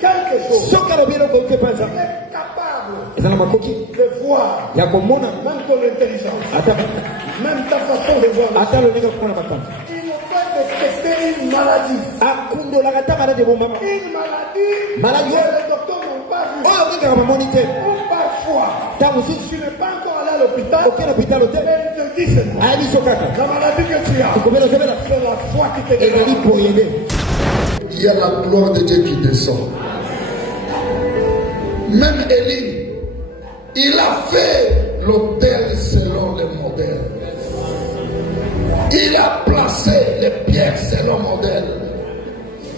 quelque chose, il est capable de voir même ton intelligence, même ta façon de voir. Il nous fait détecter une maladie. Une maladie que les docteurs n'ont pas vue. Ou parfois, tu n'es pas encore allé à l'hôpital, mais ils te disent la maladie que tu as, c'est la foi qui te guérit. Il y a la gloire de Dieu qui descend. Même Élie, il a fait l'autel selon le modèle. Il a placé les pierres selon le modèle.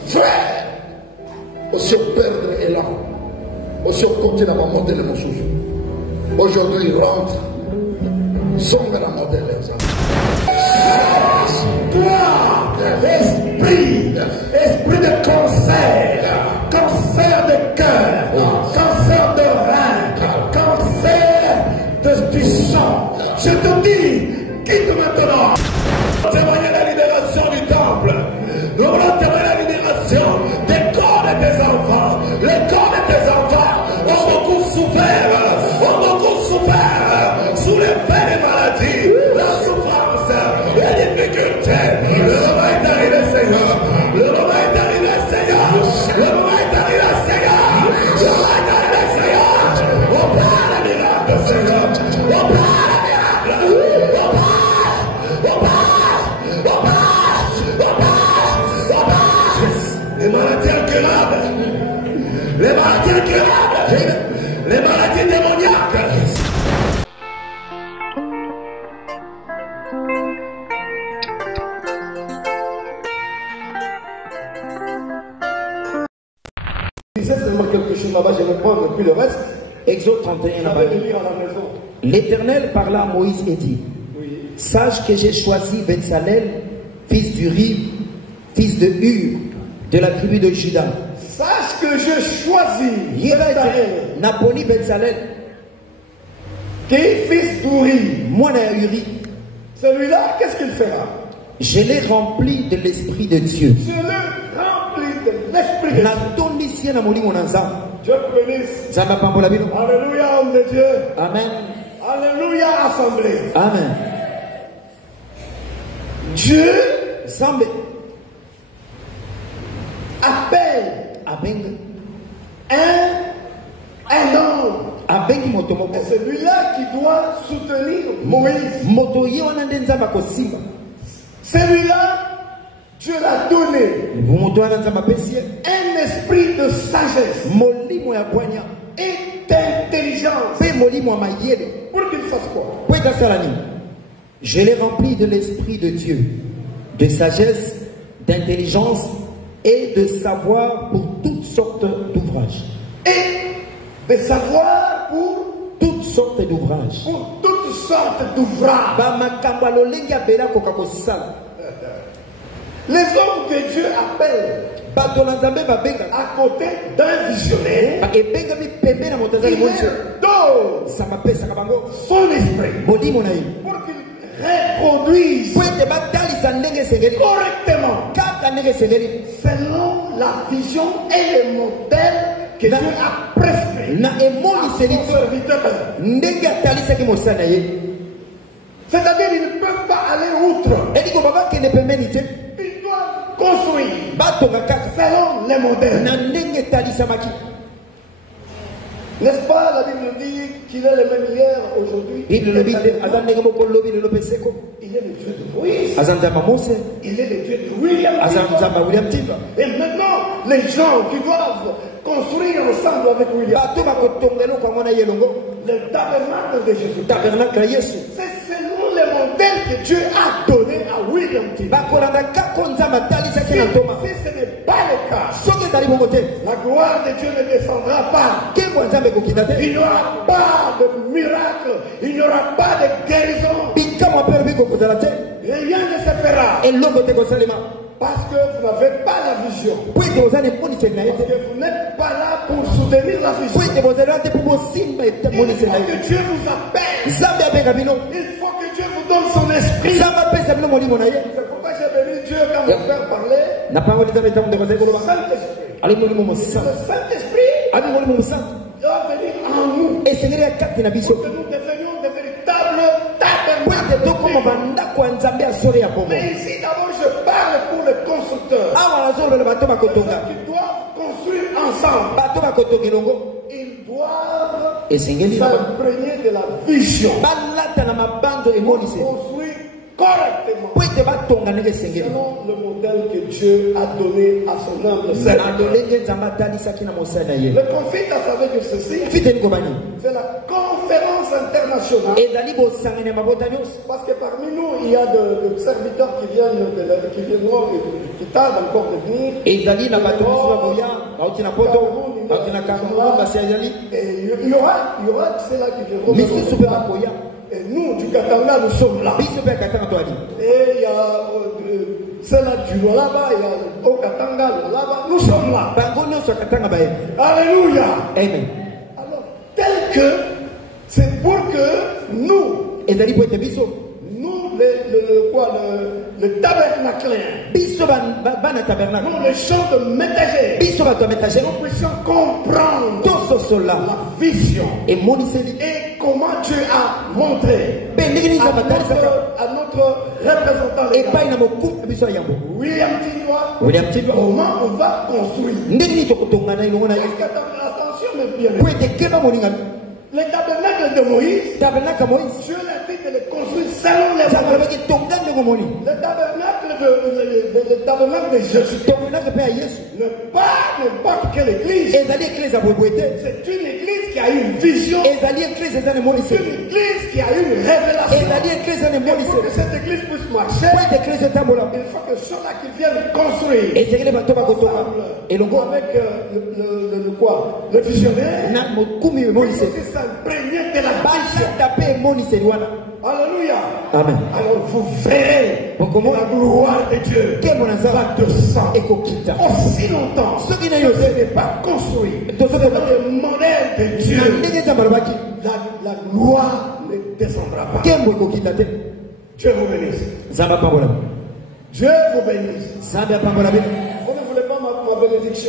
Frère, aussi perdre est là. Aussi côté la maman de l'émotion. Aujourd'hui, il rentre. Sombre la modèle. Toi, esprit de cancer de cœur, cancer de rein, cancer du sang. Je te dis, quitte maintenant. Témoigner la libération du temple. Nous voulons témoigner la libération des corps de tes enfants. Les corps de tes enfants ont beaucoup souffert sous l'effet des maladies, la souffrance, les difficultés. Le moment est arrivé, Seigneur. Le moment est arrivé, Seigneur. Le moment est arrivé, Seigneur. Le moment est arrivé, Seigneur. On parle à miracle, Seigneur. On parle à miracle. On parle. Les maladies incurables. Les maladies incurables. Les maladies démoniaques. Quelque chose là-bas, je vais prendre puis le reste. Exode 31 là-bas. L'Éternel parla à Moïse et dit, sache que j'ai choisi Bezalel, fils d'Uri, fils de Hur, de la tribu de Juda. Sache que j'ai choisi Bezalel. Napoli Bezalel, qui est fils d'Uri. moi Uri. Celui-là, qu'est-ce qu'il fera? Je l'ai rempli de l'Esprit de Dieu. Je l'ai rempli de l'Esprit de Dieu. Dieu bénisse. Alléluia, homme de Dieu. Amen. Alléluia, assemblée. Amen. Dieu appelle un homme. C'est celui-là qui doit soutenir Moïse. Celui-là, Dieu l'a donné un esprit de sagesse et d'intelligence. Pour qu'il fasse quoi? Je l'ai rempli de l'Esprit de Dieu, de sagesse, d'intelligence et de savoir pour toutes sortes d'ouvrages. Et de savoir pour toutes sortes d'ouvrages. Pour toutes sortes d'ouvrages. Les hommes que Dieu appelle à côté d'un visionnaire, il donne son esprit pour qu'il reproduise correctement selon la vision et le modèle que Dieu a prescrit à son serviteur. C'est-à-dire qu'ils ne peuvent pas aller outre. Ils doivent construire selon les modèles. N'est-ce pas, la Bible dit qu'il est le même hier, aujourd'hui. Il est le Dieu de Moïse. Il est le Dieu de William. Et maintenant, les gens qui doivent construire ensemble avec William, le tabernacle de Jésus. C'est selon le modèle que Dieu a donné à William. Si ce n'est pas le cas, la gloire de Dieu ne descendra pas. Il n'y aura pas de miracle, il n'y aura pas de guérison. Rien ne se fera. Parce que vous n'avez pas la vision. Parce que vous n'êtes pas là pour soutenir la vision. Il faut que Dieu vous appelle. Il faut que Dieu vous donne son esprit. C'est pourquoi j'ai béni Dieu quand mon père parlait. Le Saint-Esprit va venir en nous. Et c'est vrai pour que nous devenions de véritables tabernacles. Mais ici d'abord je parle pour les constructeurs. Ceux qui doivent construire ensemble. Ils doivent s'imprégner de la vision. Construire correctement selon le modèle que Dieu a donné à son âme. Le conflit, ça veut dire ceci. C'est la conférence internationale. Parce que parmi nous, il y a des serviteurs qui viendront, qui tardent encore de venir. Et il y aura ceux-là qui viendront. Et nous, du Katanga, nous sommes là. Et il y a ceux-là du là-bas, il y a au Katanga, là-bas, nous sommes là. Alléluia. Amen. Alors, tel que, c'est pour que nous, le tabernacléen, nous les gens de métagers, nous puissions comprendre la vision et comment Dieu a montré à notre représentant William Tidwa comment on va construire. Attention mes bien-aimés. Le tabernacle de Moïse, Dieu l'a dit de le construire selon les modèles. Le tabernacle de Jésus n'est pas n'importe quelle église. C'est une église qui a eu une vision. C'est une église qui a eu une révélation. Pour que cette église puisse marcher, il faut que ceux-là qui viennent construire avec le visionnaire, s'imprégner de la vision. Alléluia. Amen. Alors vous verrez la gloire de Dieu va descendre aussi longtemps que ce n'est pas construit dans le modèle de Dieu. La gloire ne descendra pas. Dieu vous bénisse. Dieu vous bénisse. Vous ne voulez pas ma bénédiction?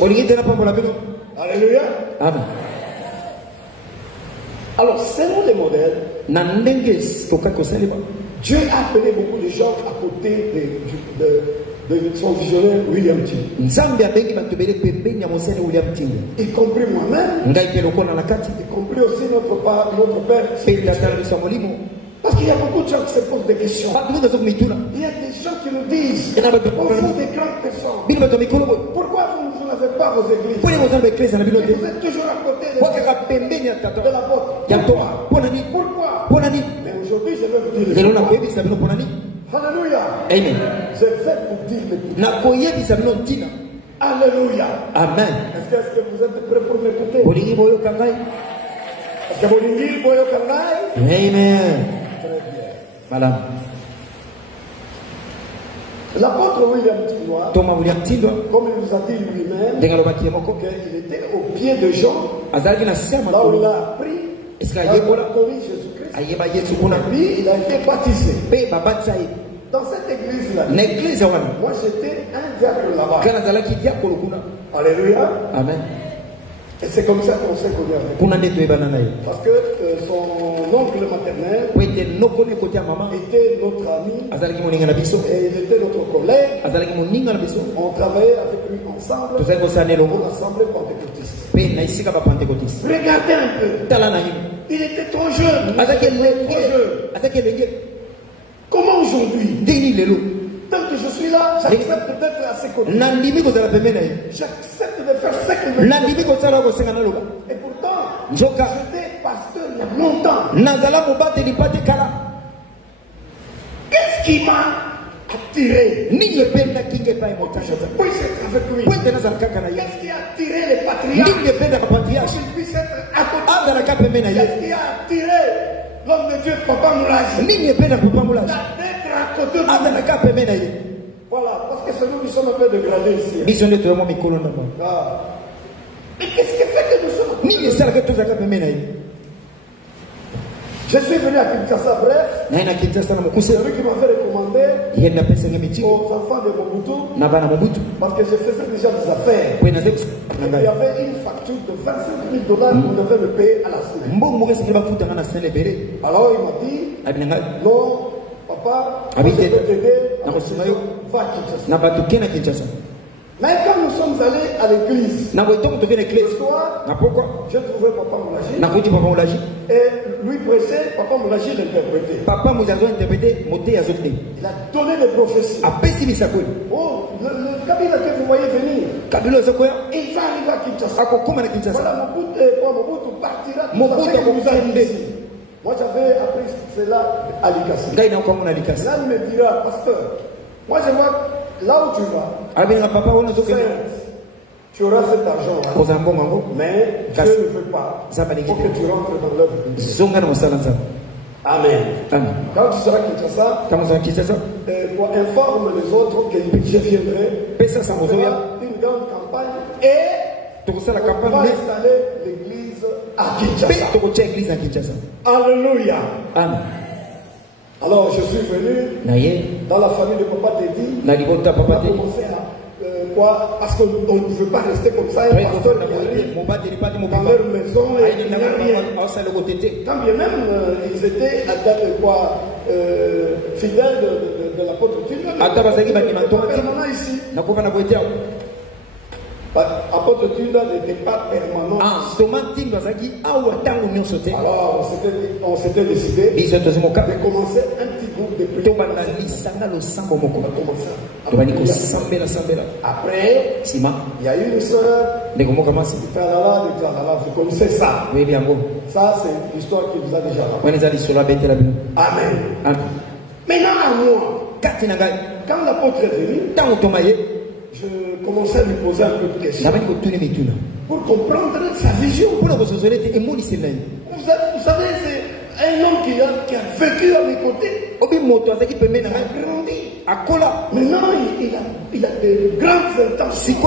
Alléluia. Amen. Alors, selon les modèles, Dieu a appelé beaucoup de gens à côté de son visionnaire William Tidwa. Y compris moi-même, y compris aussi notre père. Parce qu'il y a beaucoup de gens qui se posent des questions. Il y a des gens qui nous disent, au fond des grandes personnes, pourquoi vous n'avez pas vos églises? Vous êtes toujours à côté de la porte. Pourquoi? Mais aujourd'hui, je vais vous dire. Alléluia. Amen. Je vais vous dire. Alléluia. Amen. Est-ce que vous êtes prêts pour m'écouter? Est-ce que vous êtes Amen. Voilà. L'apôtre William Tidwa, comme il nous a dit lui-même, qu'il était au pied de Jean, là où il a appris, là où il a connu Jésus-Christ, et puis il a été baptisé. Dans cette église-là, moi j'étais un diacre là-bas. Alléluia. Amen. Et c'est comme ça qu'on s'est connu avec. Parce que son oncle maternel était notre ami et il était notre collègue. On travaillait avec lui ensemble pour l'assemblée pentecôtiste. Regardez un peu. Il était trop jeune. Comment aujourd'hui? Tant que je suis là, j'accepte d'être à ses côtés. J'accepte de faire ce qu'il veut. Et pourtant, j'étais pasteur il y a longtemps. Qu'est-ce qui m'a attiré? Qu'est-ce qui a attiré les patriarches? Qu'ils puissent être à côté. Qu'est-ce qui a attiré l'homme de Dieu, Papa Moulaji? D'être à côté de nous. Voilà, parce que c'est nous qui sommes un peu dégradés ici. Mais qu'est-ce qui fait que nous sommes? Je suis venu à Kinshasa, bref. C'est lui qui m'avait recommandé demandé aux enfants de Mobutu, parce que je faisais déjà des affaires. Il y avait une facture de 25 000 $, qu'on devait me payer à la semaine. Alors il m'a dit, non, papa, je vais t'aider, va à Kinshasa. Mais quand nous sommes allés à l'église, le soir, j'ai trouvé Papa Moulaji, et lui prêchait, Papa Moulaji l'interprétait. Il a donné des prophéties. Oh, le Kabila que vous voyez venir, il va arriver à Kinshasa. Voilà, Mobutu partira. Moi j'avais appris cela à Likasi. Là il me dira, pasteur, moi je vois là où tu vas, tu auras cet argent là, mais Dieu ne veut pas pour que tu rentres dans l'œuvre de Dieu. Amen. Quand tu seras Kinshasa, informe les autres que je viendrai. Il y aura une grande campagne et on va installer l'église à Kinshasa. Alléluia. Amen. Alors je suis venu dans la famille de Papa Teddy. On a commencé à parce qu'on ne veut pas rester comme ça. Un pasteur qui arrive dans leur maison et il n'y a rien. Quand bien même ils étaient fidèles de l'apôtre Tunda, permanent ici. Apôtre Tunda n'était pas permanent. Alors on s'était décidé de commencer un petit groupe de prière. Après, il y a eu une soeur de Tralala, vous connaissez ça. Ça, c'est l'histoire qui vous a déjà raconté. Amen. Maintenant, à moi, quand l'apôtre est venu, je commençais à lui poser un peu de questions pour comprendre sa vision. Vous savez, c'est un homme qui a vécu à mes côtés. Il a grandi. Maintenant, il a de grandes intentions.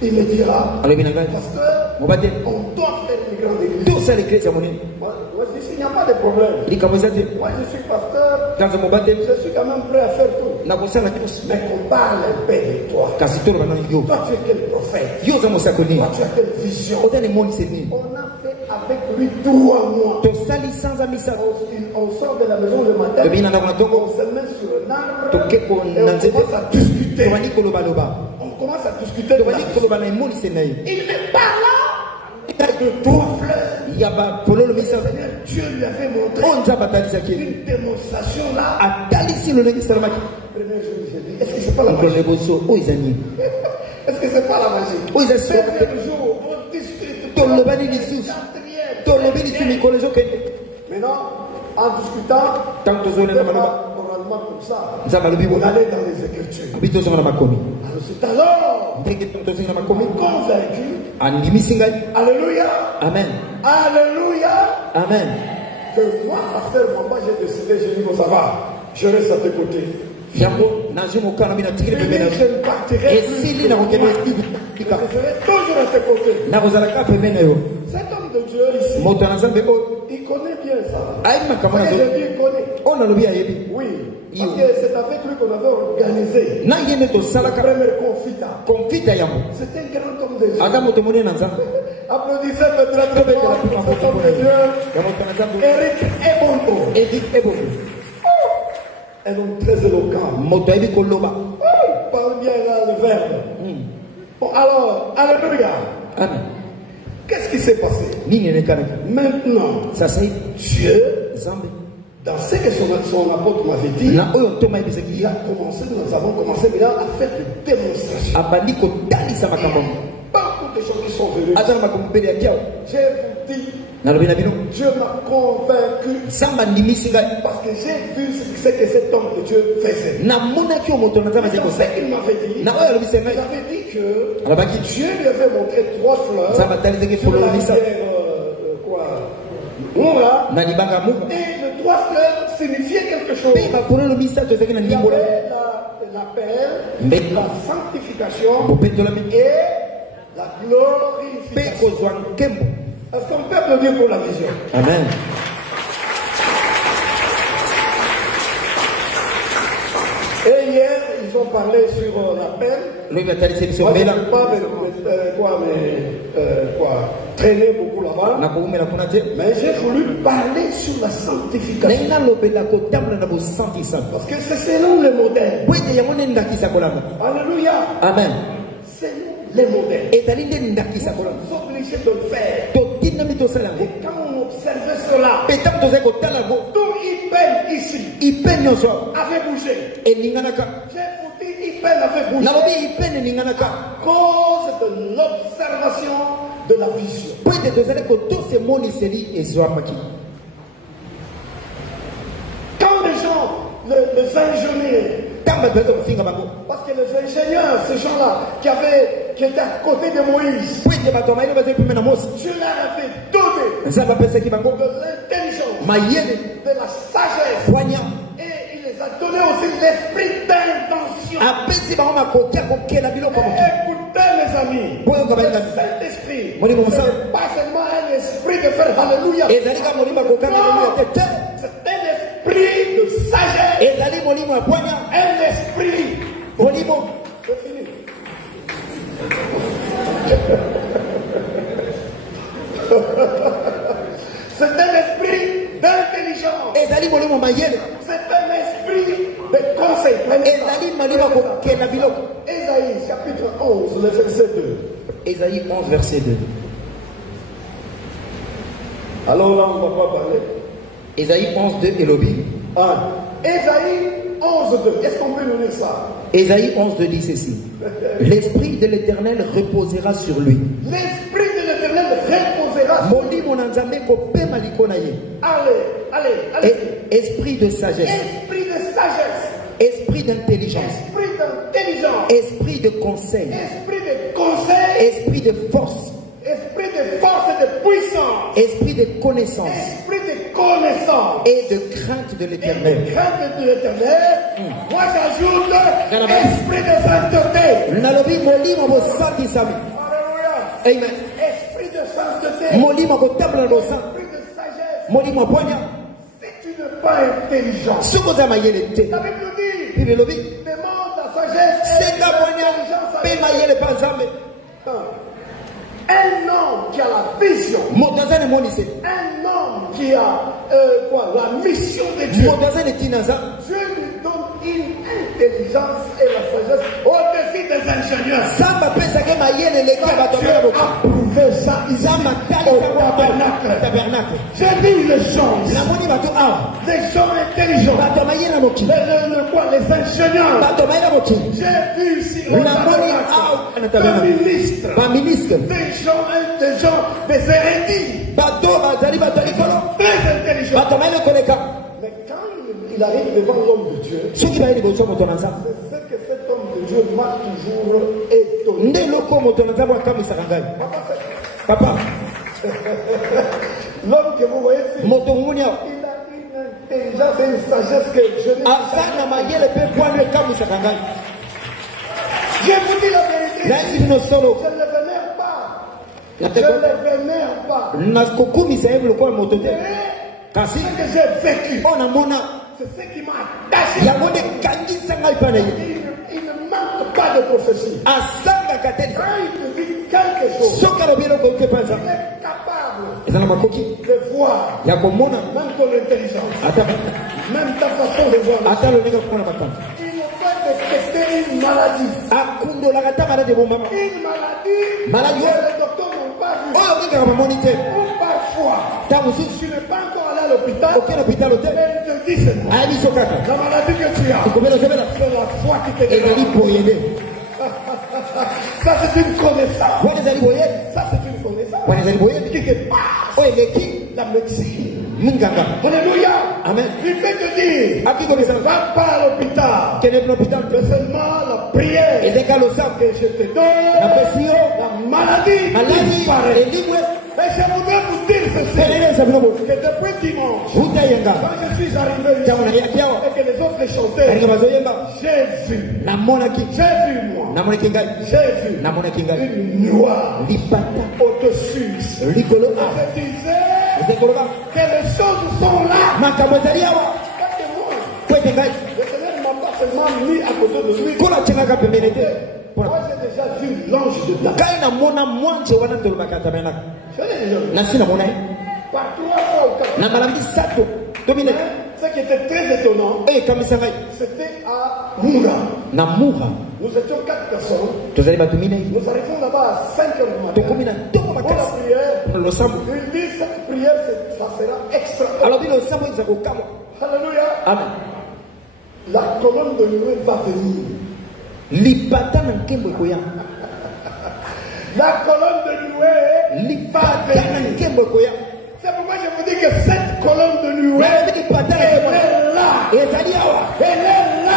Il me dira, pasteur, on doit faire une grande église. Moi, je dis, il n'y a pas de problème. Moi, je suis pasteur. Je suis quand même prêt à faire tout. Mais qu'on parle un peu de toi. Toi, tu es quel prophète? Toi, tu as quelle vision? On a fait avec lui 3 mois. On sort de la maison le matin. On se met sur un arbre. Et on commence à discuter. On commence à discuter de la vie. Il n'est pas là. Il a de 3 fleurs. Dieu lui avait montré une démonstration là. Premier jour, j'ai dit, est-ce que c'est pas la magie? Est-ce que c'est pas la magie? Deuxième jour, on discute. Maintenant, en discutant, oralement comme ça, on allait dans les Écritures. Alors c'est alors convaincu. Alléluia. Amen. Alléluia. Amen. Que moi, pasteur, moi j'ai décidé, j'ai dit, bon, ça va, je reste à tes côtés. Je ne partirai plus. Je serai toujours à tes côtés. Cet homme de Dieu ici, il connaît bien ça. Il connaît. Oui. Parce que c'est avec lui qu'on avait organisé la première confita. C'est un grand homme de Dieu. Applaudissez peut-être cet homme de Dieu. Eric Ebondo. Un homme très éloquent. Il parle bien là le verbe. Bon, alors, alléluia. Amen. Qu'est-ce qui s'est passé? Maintenant, Dieu, dans ce que son apôtre m'avait dit, il a commencé, nous avons commencé maintenant à faire des démonstrations. Beaucoup de gens qui sont venus. Je vous dis, Dieu m'a convaincu parce que j'ai vu ce que cet homme de Dieu faisait. Dans ce qu'il m'avait dit, il avait dit que Dieu lui avait montré 3 fleurs sur la rivière Moura, et les 3 fleurs signifiaient quelque chose. Il y avait la perle, la sanctification et la glorification. Est-ce qu'on peut applaudir pour la vision? Amen. parler sur la peine. Moi, je ne peux pas traîner beaucoup là-bas. Mais j'ai voulu parler sur la sanctification. Parce que c'est selon le modèle. Alléluia. Amen. C'est les modèles. Nous sommes obligés de le faire. Et quand on observe cela, tout il peine ici. Avait bougé. J'ai vous dit, il peine avait bougé. À cause de l'observation de la vision. Quand les gens, les ingénieurs, parce que les ingénieurs, ces gens-là, qui étaient à côté de Moïse, Dieu leur avait donné de l'intelligence, de la sagesse, et il les a donné aussi l'esprit d'intention. Écoutez mes amis, le Saint-Esprit, ce n'est pas seulement un esprit de faire Alléluia. C'est un esprit de sagesse. Un esprit. C'est fini. C'est un esprit d'intelligence. C'est un esprit de conseil. Ésaïe chapitre 11, le verset 2. Ésaïe 11, verset 2. Alors là, on ne va pas parler. Ésaïe 11, 2 et lobby. Ésaïe 11, 2. Est-ce qu'on peut nous lire ça? Ésaïe 11, 2 dit ceci. L'esprit de l'Éternel reposera sur lui. L'esprit de l'Éternel reposera sur lui. Allez. Esprit de sagesse. Esprit de sagesse. Esprit d'intelligence. Esprit d'intelligence. Esprit de conseil. Esprit de conseil. Esprit de force. Esprit de force et de puissance. Esprit de connaissance. Esprit de connaissance. Et de crainte de l'Éternel. Crainte de l'Éternel. Moi j'ajoute esprit de sainteté. Alléluia. Amen. Esprit de sainteté. Esprit de sagesse. Si tu n'es pas intelligent, la Bible dit, demande la sagesse et l'intelligence. Un homme qui a la vision, un homme qui a la mission de Dieu, Dieu lui donne une intelligence et la sagesse au-dessus des ingénieurs. Dieu a prouvé ça ici au tabernacle. J'ai vu les gens intelligents, les ingénieurs. J'ai vu ici au tabernacle des gens, des hérédits, très intelligents. Mais quand il arrive devant l'homme de Dieu, c'est ce que cet homme de Dieu m'a toujours étonné. Papa, l'homme que vous voyez ici, il a une intelligence et une sagesse que je n'ai pas. Je vous dis la vérité, je ne le vénère pas. Je ne le vénère pas. C'est ce que j'ai vécu. C'est ce qui m'a attaché. Il ne manque pas de prophétie. Quand il te dit quelque chose, il est capable de voir même ton intelligence, même ta façon de voir. Il ne peut détecter une maladie. Une maladie que les docteurs n'ont pas vu. Ou parfois, tu n'es pas encore allé à l'hôpital, mais ils te disent la maladie que tu as, c'est la foi qui te donne. Ça c'est une connaissance. Ça c'est une connaissance. Qui te passe la médecine. Alléluia. Amen. Il peut te dire, va pas à l'hôpital, mais seulement la prière que je te donne, la maladie disparaît. Mais je voudrais vous dire ceci, que depuis dimanche, quand je suis arrivé ici, et que les autres chantaient, j'ai vu une noire au-dessus. Je disais que les choses sont là. Le Seigneur ne m'a pas fait seulement mis à côté de lui. Moi j'ai déjà vu l'ange de David. Je l'ai déjà vu. Par 3 fois ou 4 fois. Ce qui était très étonnant, c'était à Moura. Nous étions 4 personnes. Nous arrivons là-bas à 5 h du matin. Pour la prière, il dit cette prière, ça sera extraordinaire. Alléluia. Amen. La colonne de nuée va venir. La colonne de nuée va venir. C'est pourquoi je vous dis que cette colonne de nuée, elle est là. Elle est là.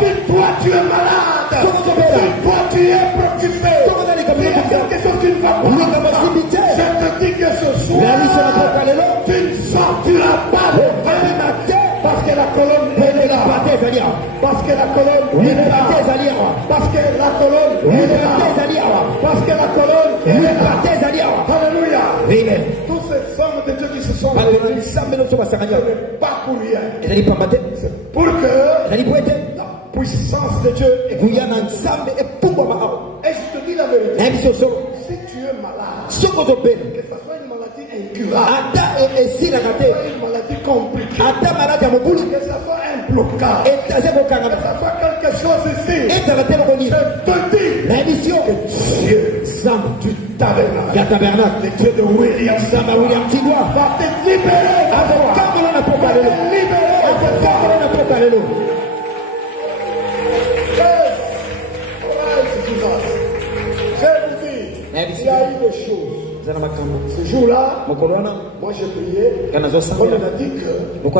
Si toi tu es malade, si toi tu es préoccupé, il y a quelque chose qui ne va pas. Je te dis que ce soir, tu ne sortiras pas de matin. Parce que la colonne est là. Parce que la colonne est là. Parce que la colonne est là. Parce que la colonne est là. Alléluia. Tous ces hommes de Dieu qui se sont réunis, ce n'est pas pour rien. C'est pour que la puissance de Dieu est. Et je te dis la vérité. Si tu es malade, que ce soit une maladie incurable, une maladie compliquée, que ce soit un blocage, que ce soit quelque chose ici, je te dis que Dieu du tabernacle, le Dieu de William Tigois, va te libérer. Il y a eu des choses. Ce jour-là, moi j'ai prié. On a dit que la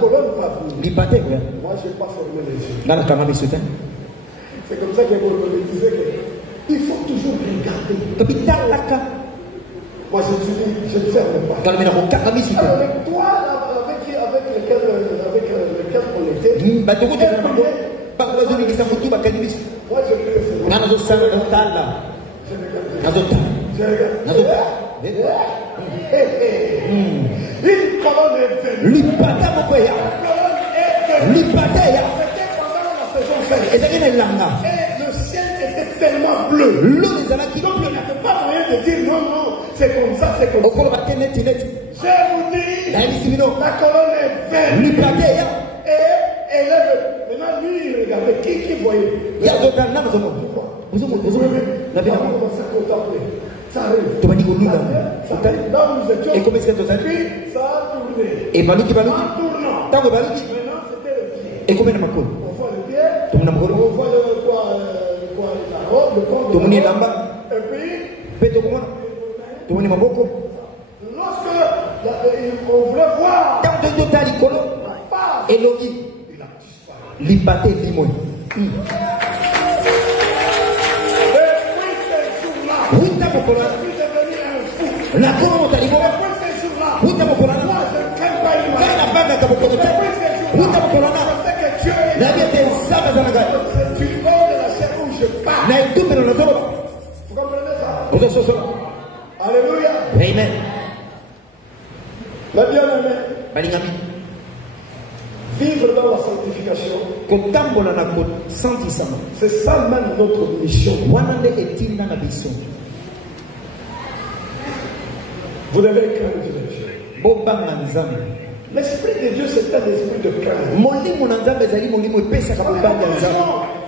colonne va venir. Moi je n'ai pas formé les yeux. C'est comme ça que vous me disait qu'il faut toujours regarder. Moi je dis, je ne ferme pas. Avec toi, avec lequel on était, moi je prie une colonne est venue. Et le ciel était tellement bleu. Donc il n'y avait pas moyen de dire non, c'est comme ça, c'est comme ça. Je vous dis, la colonne est venue. Et elle est venue. Maintenant, lui, il regardait. Qui voyait? Ça arrive. Là où nous étions, puis ça a tourné. En tournant. Maintenant, c'était le pied. On voit le pied. On voit la robe, le corps de la robe. Et puis, lorsque on voulait voir la face, il a disparu. La colonne est libérée. Oui, tu la vie est ça, tu de la chair où je parle. Vous comprenez ça? Alléluia. Amen. La bien-aimée. Vivre dans la sanctification, c'est ça même notre mission. Vous devez craindre Dieu. L'esprit de Dieu, c'est un esprit de crainte.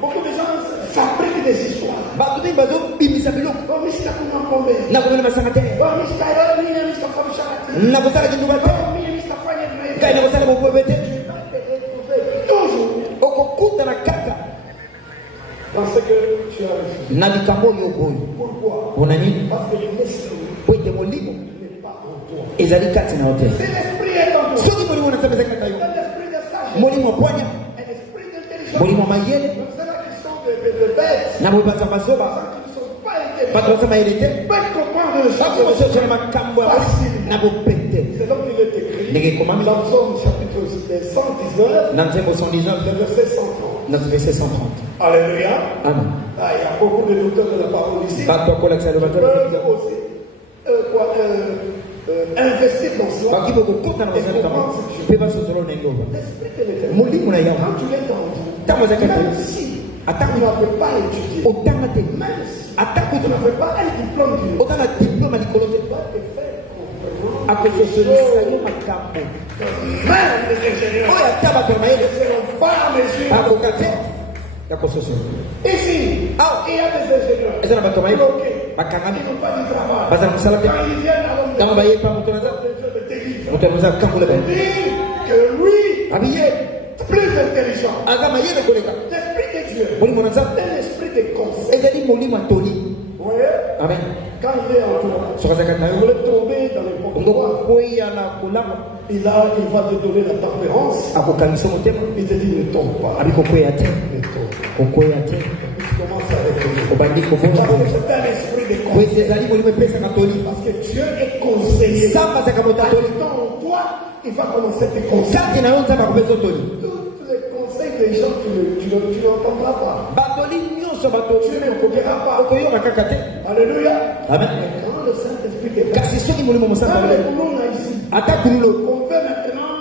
Beaucoup de gens fabriquent des histoires. Parce que tu as reçu. Pourquoi? Parce que l'esprit n'est pas en toi. Si l'esprit est en toi, c'est l'esprit de sagesse, un esprit d'intelligence. Ceux qui sont des bêtes, ceux qui ne sont pas intelligents, peuvent comprendre les choses facilement. C'est donc qu'il est écrit dans Psaume chapitre 119, verset 130. Alléluia. Amen. Il y a beaucoup de douteurs de la parole ici. Peuvent aussi investir dans soi. L'esprit de l'éternel. Quand tu l'es dans Dieu, même si tu n'avais pas étudié, même si tu n'avais pas un diplôme du tu vas te faire même les ingénieurs ne seront pas en mesure. Ici, il y a des ingénieurs bloqués. Ils n'ont pas du travail. Quand ils viennent à l'homme de Dieu, que lui est plus intelligent. L'esprit de Dieu est un esprit de conseil. Vous voyez? Amen. Quand il est en toi, vous voulez tomber dans n'importe quoi. Il va te donner la tempérance. Il te dit ne tombe pas. Ne tombe pas. Tu commences avec lui. Parce que c'est un esprit de conseil. Parce que Dieu est conseiller. En toi, il va commencer à te conseiller. Tous les conseils des gens, tu n'entendras pas. Tu ne comprendras pas. Alléluia. Amen. Quand le Saint-Esprit te parle, Kasi soki même molimo les mosamba boulons là ici, ata kululo on veut maintenant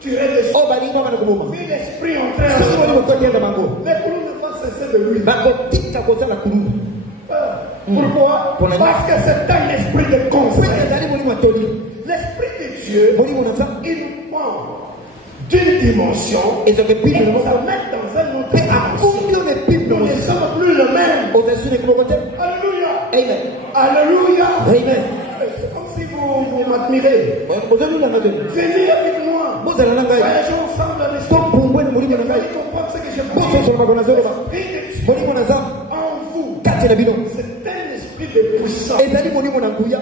tuer les o balingo bana kuboma si l'esprit entrait soki en molimo toi, kotienda bango les boulons ne vont cesser de lui. bakotika kozala kululu. Pourquoi? Parce que c'est un esprit de conseil. ezali molimo atoli L'esprit de Dieu, molimo na nzambe il nous prend d'une dimension et ezoke il pili nous amène dans un autre mpe dimension. akundi one pili Nous ne sommes plus le même. ozasune kuboko te. Alléluia. Amen. Alléluia. Amen. C'est comme si vous m'admirez. ozalula na bino Venez avec moi. bozala na ngai Voyageons ensemble à po l'esprit. mpumbweni molimo na Vous ngai allez comprendre ce que je veux bososoloba kona zoloba dire. molimo na nzambe En vous, kati na bino c'est un esprit de puissance, ezali molimo na nguya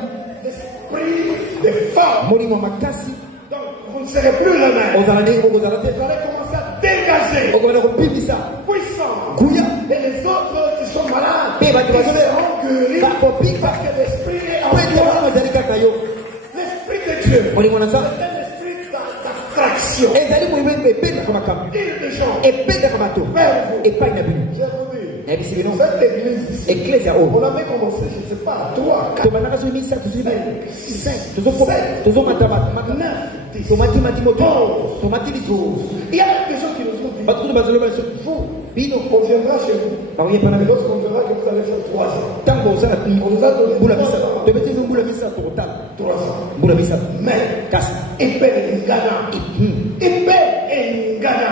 esprit de force. molimo makasi Donc, vous ne serez plus le même. ozala ndenge moko ozala te Vous allez commencer à dégager okobanda kopimisa puissance. nguya Et les autres qui sont malades, mpe ils bato bazobela seront guéris bakopika parce que l'esprit est en mpe toi. tolamo ezali kaka yo L'esprit de Dieu, molimo na nzambe c'est un esprit d'attraction. ezali molimo ebendaka makambo Il des gens ebendaka bato vers vous. epai na bino Je vous dis, nayebisi bino cette église ici, eklezia on oyo avait commencé, je ne sais pas, 3, 4, tobandaka soki misato soki 5, tozomata 9, 10. tomatimati moto tomati lisusu Il y a des gens qui nous ont dit, bato kutu bazoloba biso vous, bino on viendra chez vous. bakoye pana Et bino lorsqu'on verra que vous allez faire 3 ans, ntango ozala mbula misato tobeti mbula misato kotala 3 ans. mbula misato Mais, kasi Épée et Ngana. Épée et Ngana.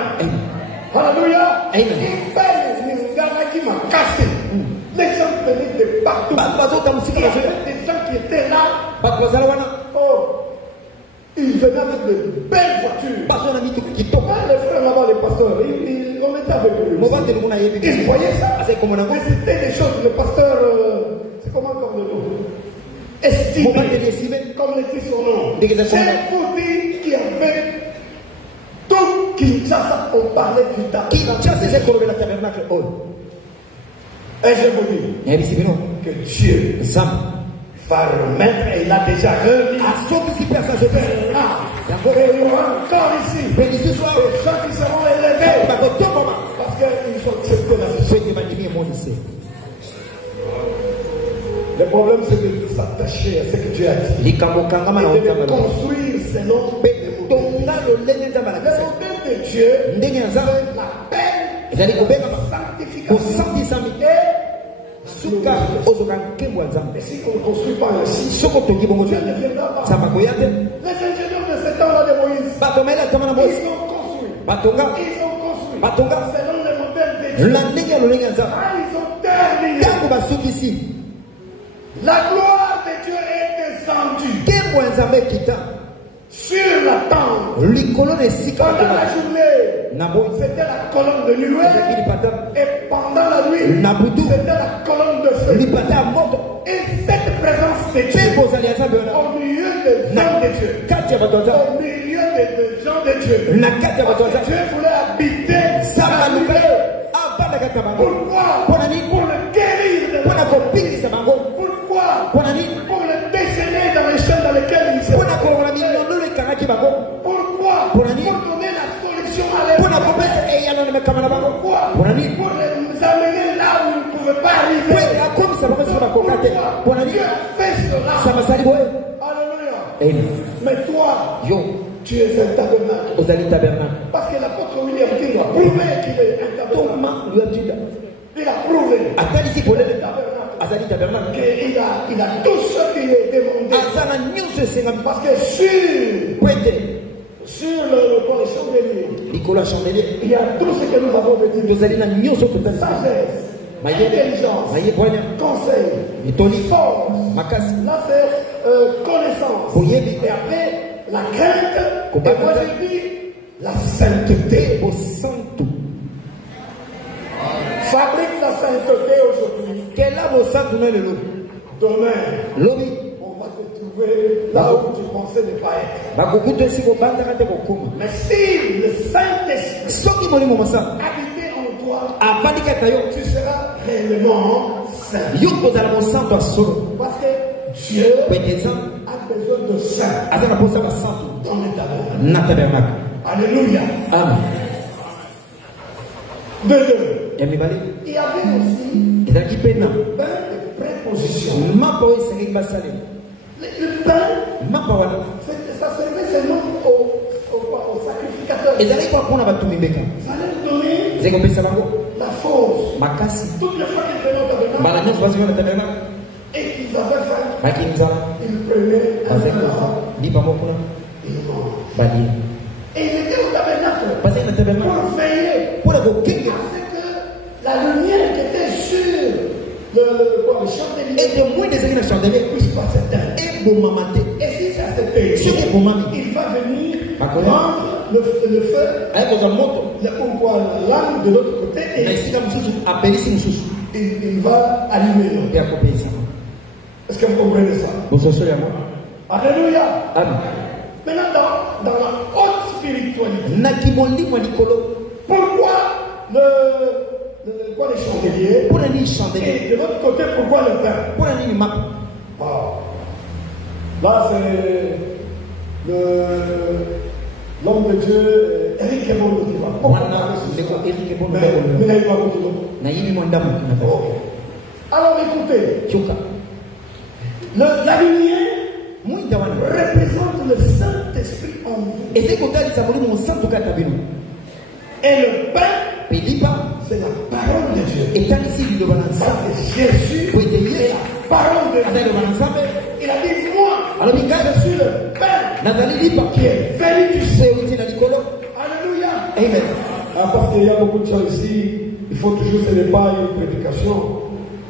Alléluia. Amen. Épée et Ngana qui m'a cassé. Les gens venaient de partout. bato bazotamusika Il y avait des gens qui étaient là. bato bazala wana Oh, ils venaient avec de belles voitures. bazo na mituka kitoko Quand les frères là-bas, les pasteurs, on était avec eux. mobandeli ngo nayebi Ils voyaient ça. azali komona ngo Mais c'était des choses, le pasteur, c'est comment comme le nom? Estimé, mobandeli esime comme le dit son nom. Dès que ça C'est tombe. pour dire qu'il y avait tout Kinshasa, on parlait du tabernacle. kinshasa eza kolobela tabernacle oyo Et je vous dis nayebisi bino que Dieu nzambe va remettre, et il a déjà remis. asokisi mpe asazopesa yango Et il y aura encore ici mpe lisusu awa des gens qui seront élevés bakotokoma parce qu'ils ont accepté la mission. soki bandimi emonise Le problème, c'est de s'attacher à ce que Dieu a dit. likambo kangama na Et de otanga construire selon mpe tonga lolenge nzambe le alakisa modèle de Dieu, ndenge ya nzambe la paix, ezali kobengama sanctification. kosantisami suka ozoka nkembo ya nzambe Et si on ne construit pas ainsi, soki otongi bongo Dieu te ne viendra pas. nzambe akoya te Les ingénieurs de ce temps-là de Moïse, bato mayele atama na mosi ils ont construit. batonga Ils ont construit. batonga Selon le modèle de Dieu. na ndenge ya lolenge ya nzambe Quand ils ont terminé, ntango basukisi la gloire de Dieu est descendue nkembo ya nzambe ekita sur la tente. likolo na esika Pendant la batonga journée, na moi c'était la colonne de nuée. ezalaki lipata Et pendant la nuit, na butu c'était la colonne de feu. lipata ya moto Et cette présence de Dieu, mpe bozali ya nzambe wana au milieu des gens de Dieu, kati ya bato ya nzambe au milieu des gens de Dieu, na kati ya bato ya nzambe Dieu voulait habiter nzambe la aluka nuée. avanda kati ya bango Pourquoi? mpona nini Pour le guérir de mpona kopingisa bango Pourquoi? mpona nini Pour le déchaîner dans les chaînes dans lesquelles il se mpona kolongola minondolo ekangaki bango Pourquoi? Pour la nuit. Pour donner la solution à mpona leur kopesa eyano na makama na bango Pourquoi? mpona nini Pour les amener là où ils ne pouvaient pas po arriver. akomisa bango esika bakoka te mpona nini Dieu a fait cela. sama sali boye Alléluia. Amen. Mais toi, Yo, tu es un tabernacle. aux alliés tabernacle. Parce que l'apôtre William King a prouvé qu'il est un tabernacle. Thomas lui a dit, Il a prouvé. attends ici pour qu'il est les un tabernacle. azali tabernacle. Il a tout ce qu'il est demandé. Azana nyonso esenga Parce que sur le chandelier, Nicolas Chandelier. il y a tout ce que nous avons dit. Tozali na nyonso totali. Sagesse, Mayele, intelligence, maye bonya, conseil, mitoni, force. makasi. Là, c'est connaissance. Boyebi. Et après, la crainte. Et Kobaka. moi, j'ai dit la sainteté. Au santo. Fabrique la sainteté aujourd'hui. Quel a vos santo na lelo? Demain, Lobi. on va te trouver là où tu pensais ne pas être. Bakokuta esi kobanda te kokuma. Mais si le Saint-Esprit Soki molimo mosala. habite en toi, Avandika ta yo. tu seras réellement saint. Yo kozala mosanto asolo. Parce que Dieu Peteza. a besoin de saints Azana posa basanto. dans le tabernacle. Na tabernacle. Alléluia. Amen. De deux. Ya mibale. Il y avait aussi Ezalaki pena. pain de préposition. Mapa oyo esengeli basalela. Le pain, Mapa wana. ça servait seulement aux sacrificateurs. Ezalaki kwa mpona batumi mbeka. Ça leur donnait Ezali kopesa bango la force. makasi. Toutes les fois qu'ils venaient au tabernacle Mbala nyonso bazonga na tabernacle. et qu'ils avaient faim, Baki nzala. ils prenaient un Bazali plat koza. Lipa moko kuna. et ils mangeaient. Balie. Et ils étaient au tabernacle Bazali na tabernacle. pour veiller. Mpona kokenge. Parce que la lumière qui était sur le chandelier Ete mwinde ezali na chandelier. ne puisse pas s'éteindre. Ebomama te. Et si ça s'éteint, Soki ebomami. il va venir D'accord. prendre le feu, Aye kozwa moto. pourquoi l'âme de l'autre côté, Na et esika mosusu apelisi mosusu. il va allumer l'autre. Mpe akopesa. Est-ce que vous comprenez ça? Bososoli yango. Alléluia. Amen. Maintenant, dans la haute spiritualité, Naki molimo ya likolo. pourquoi le chandelier? Mpona nini chandelier? Et de l'autre côté, pourquoi le pain? Mpona nini mapa? Wow. Là, c'est l'homme de Dieu, Eric Emondo, qui va. Wana ndeko Eric Bondo. Mais il n'a pas beaucoup de Nayibi mwa ndamu na fa. Alors écoutez, Kyoka. la lumière Mwinda wana. représente le Saint-Esprit en vous. Ezali kotalisa molimo mosantu kati na bino. Et le pain, Pelipa c'est la parole de Dieu. etalisi liloba na Ça, nzambe. c'est Jésus, Po ete et ye la parole de aza Dieu. liloba na nzambe. Il a dit, moi, Alobi ngai je suis le pain nazali lipa qui est venu du ciel. se euti na likolo. Alléluia. Amen. Parce qu'il y a beaucoup de gens ici, il faut toujours, ce n'est pas une prédication,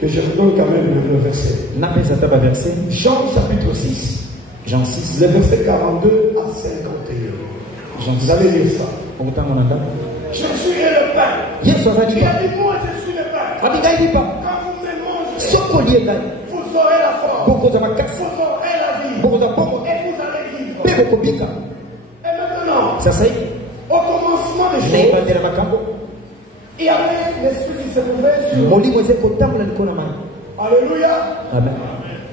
que je vous donne quand même le verset. Napesa taba verset. Jean chapitre 6, Jean 6. le verset 42 à 51. Jean Vous allez lire ça. Okotango na ndako. Je suis le pain. Yesu azali Il lipa. a dit, moi je suis le pain. Abi ngai lipa. Quand vous me mangez, Soko lie ngai. vous aurez la force, Bokozwa makasi. vous aurez la vie, Bokozwa bongo. et vous allez vivre. Mpe bokobika. Et maintenant, Sasa hivi au commencement des na choses, ebandela makambo. il y avait l'esprit qui se mouvait sur. Molimo ezali kotambola likolo na mai. Alléluia. Amen.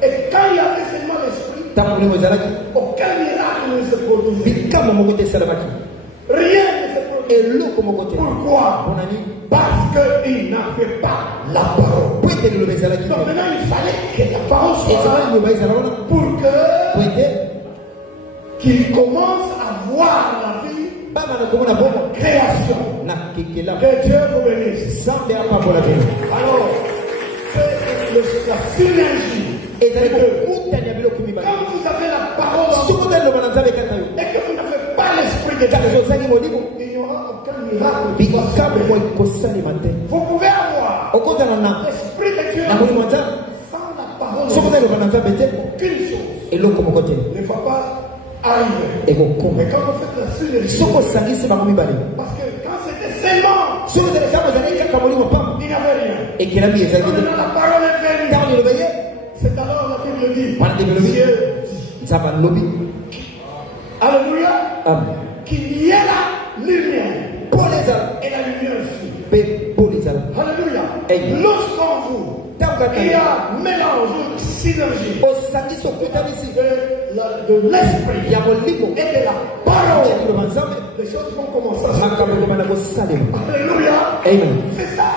Et quand il y avait seulement l'esprit, Ntango molimo ezalaki aucun miracle ne se produisait. bikamwa moko te esalamaki. Rien ne se produisait. Eloko moko te. Pourquoi? Mpona nini? Parce qu'il n'avait pas la parole. Po ete liloba ezalaki Donc te. maintenant, il fallait que la parole soit ezala là liloba ezala wana pour po que ete qu'il commence à voir la vie, bamana komona bongo création. na kekela Que Dieu vous bénisse. nzambe apambola bino. Alors, c'est la synergie. ezali kokutanya biloko mibale. Quand vous avez la parole en vous soki ota liloba na nzambe kata yo et que vous n'avez pas l'esprit de kasi Dieu, ozali molimo il n'y aura aucun miracle qui va se bikamwa faire. ekosalema te. Vous pouvez avoir okotana na l'esprit de Dieu na molimo ya nzambe sans la parole de soki ota Dieu. liloba na nzambe te Aucune chose eloko moko te ne va pas arriver. ekokoma. Mais quand vous faites la synergie, soki osangisi bango mibale parce que quand c'était seulement, soki ozali kaka ozali kaka molimo pamba il n'y avait rien. ekelami ezali te. Maintenant, la parole est venue. ntango liloba ye C'est alors la Bible dit, wana te bilobi Dieu, nzambe alobi alléluia, amen qu'il y ait la lumière. pole ezala Et la lumière fut. mpe pole ezala. Alléluia. Amen. Lorsqu'en vous, ntango kaka il y a mélange, synergie osangisi okutanisi de l'esprit ya molimo et de la ya parole, liloba nzambe les choses vont commencer à se makambo faire. ekobanda kosalema. Alléluia. Amen. C'est ça.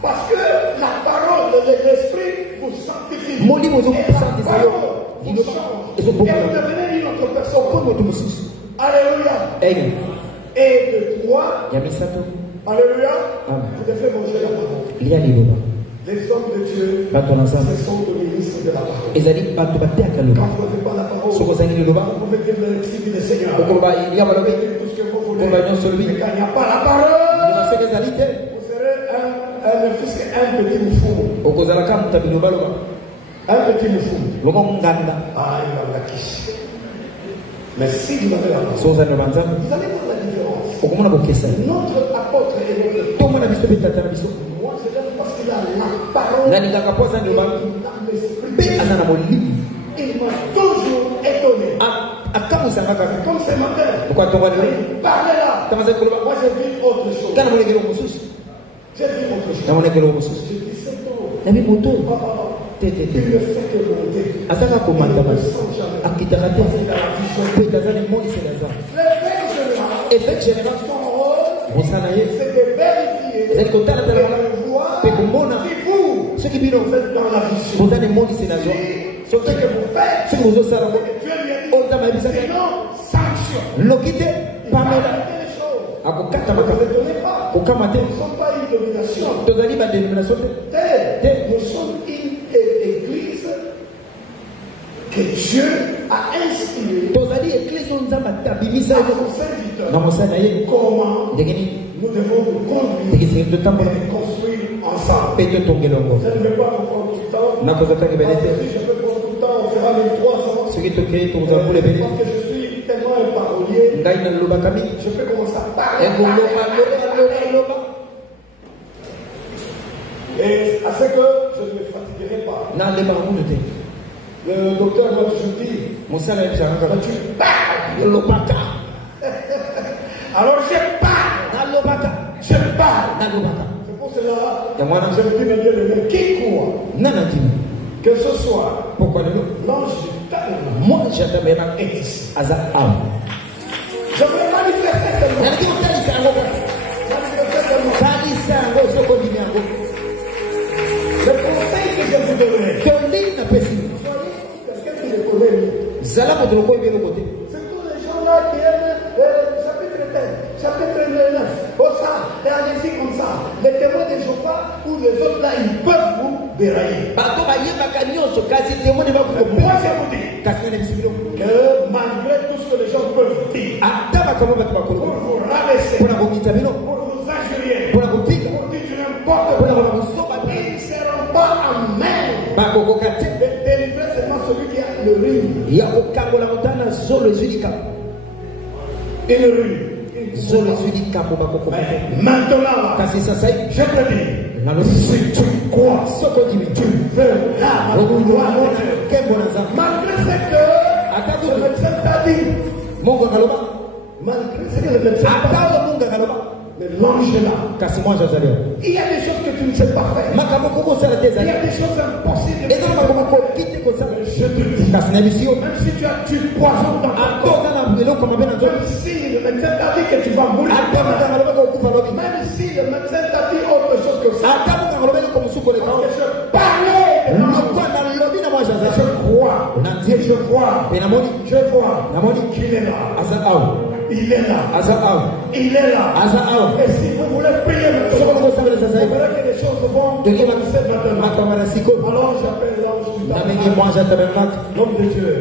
Parce que la parole de l'esprit vous sanctifie. Molimo Et la ezokusantisa yo parole vous change et vous devenez une autre personne. Alléluia. Amen. Et de toi, alléluia, vous devez manger la parole. Les hommes de Dieu, ce sont des ministres de la parole. Quand vous n'avez pas la parole, vous pouvez dire le Seigneur. Vous pouvez dire tout ce que vous voulez. Mais quand il n'y a pas la parole, vous serez un petit moufou. Un petit moufou. Ah, il va la quiche. Mais si vous avez la parole, vous allez voir la différence. Notre apôtre et notre moi, c'est parce qu'il a la parole. Il m'a toujours étonné. Comme ce matin, il parlait là. Moi, j'ai vu autre chose. J'ai vu autre chose. J'ai dit, c'est tout. Il ne fait que monter. Il ne sent jamais. L'évêque général, son rôle, c'est de vérifier et de voir si vous, ceux qui vous êtes dans la vision. Ce que vous faites, ce que Dieu lui a dit, sinon, sanction. Vous n'arrêtez les choses. Vous ne donnez pas. Nous ne sommes pas une domination. Nous sommes une église que Dieu a inspirée à son serviteur. Comment nous devons nous conduire et construire ensemble. Je ne vais pas vous prendre tout le temps. Si je peux prendre tout le temps, on fera les 3 ans. Parce que je suis tellement un parolier. Je peux commencer à parler. Et à ce que je ne me fatiguerai pas. Le docteur m'a toujours dit, tu parles. Alors je parle. Je parle. C'est pour cela que je me dis, mes bien-aimés, qui croit que ce soit l'ange du tabernacle existe. Je veux manifester tellement. Le conseil que je vous donnerai, quelqu'un qui le connaît. C'est tous les gens-là qui aiment chapitre 9. Oh ça, et allez-y comme ça. Les témoins de Jéhovah ou les autres là, ils peuvent vous dérailler. Moi, je vous dis que malgré tout ce que les gens peuvent dire, pour vous rabaisser, pour vous injurier, pour dire du n'importe quoi, ils ne seront pas en main de délivrer seulement celui qui a le rhume. Et le rhume. Maintenant, je te dis, si tu crois ce que tu veux, malgré ce que le médecin t'a dit, malgré ce que le médecin t'a dit, mais l'ange est là. Il y a des choses que tu ne sais pas faire. Il y a des choses impossibles. Je te dis, même si tu as du poison dans ton corps, même si le médecin t'a dit que tu vas mourir, même si le médecin t'a dit autre chose que ça, parce que je parlais, je crois, et je vois qu'il est là. Il est là. Il est là. Et si vous voulez prier maintenant, vous verrez que les choses vont commencer maintenant. Alors j'appelle l'ange du tabernacle, l'homme de Dieu.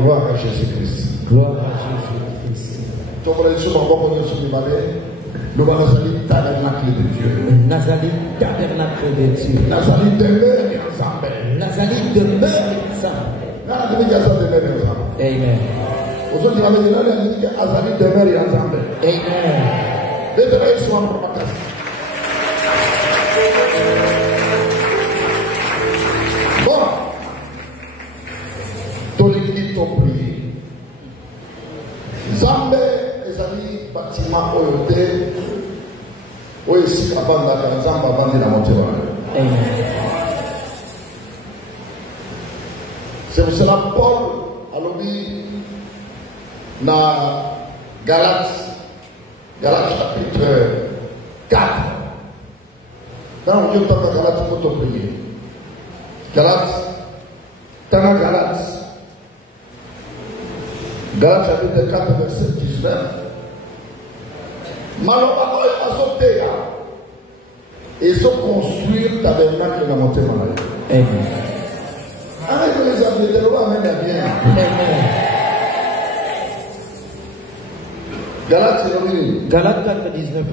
Gloire à Jésus-Christ. Gloire à Jésus-Christ. Nous allons Nazali tabernacle de Dieu. Nazali tabernacle de Dieu. Nazali demeure ensemble. Nazali demeure ensemble. Amen. Aujourd'hui, on va dire que Nazali demeure ensemble. Amen. Bon. Toliki to prier. Zambe ezali bâtiment oyote. Oyo esika banda ka Nzamba bandi na motema. Amen. cela, Paul a dit dans Galates chapitre 4. Dans le temps de Galates, il faut prier. Galates chapitre 4, verset 19. Malheureusement, ils ont sauté. Ils ont construit le tabernacle dans la montagne. Amen. Avec les amis, de l'eau, amen, bien. Galates 4, 19,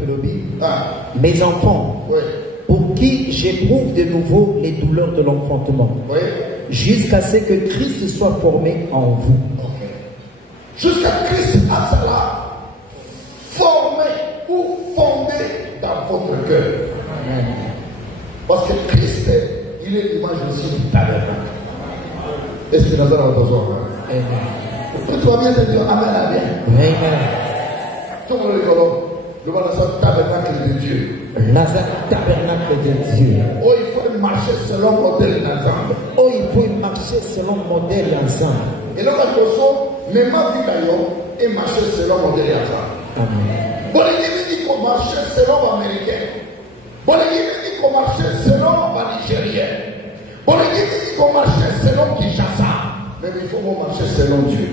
mes enfants, oui, pour qui j'éprouve de nouveau les douleurs de l'enfantement, oui, jusqu'à ce que Christ soit formé en vous. Okay. Jusqu'à Christ à cela, formé ou fondé dans votre cœur. Amen. Parce que Christ, il est l'image aussi du tabernacle. Est-ce que nous avons besoin? Amen. Tu vas bien te dire Amen, Amen. Amen. Tout le monde le tabernacle de Dieu. Tabernacle de Dieu. Oh, il faut marcher selon le modèle ensemble. Oh, il faut marcher selon le modèle ensemble. Et donc, même ma vie d'ailleurs, et marcher selon le modèle ensemble. Amen. Bon, il dit qu'on marche selon l'américain. Bon, il dit qu'on marche selon le nigérien. Bon, il dit qu'on marche selon Kinshasa. Mais il faut marcher selon Dieu.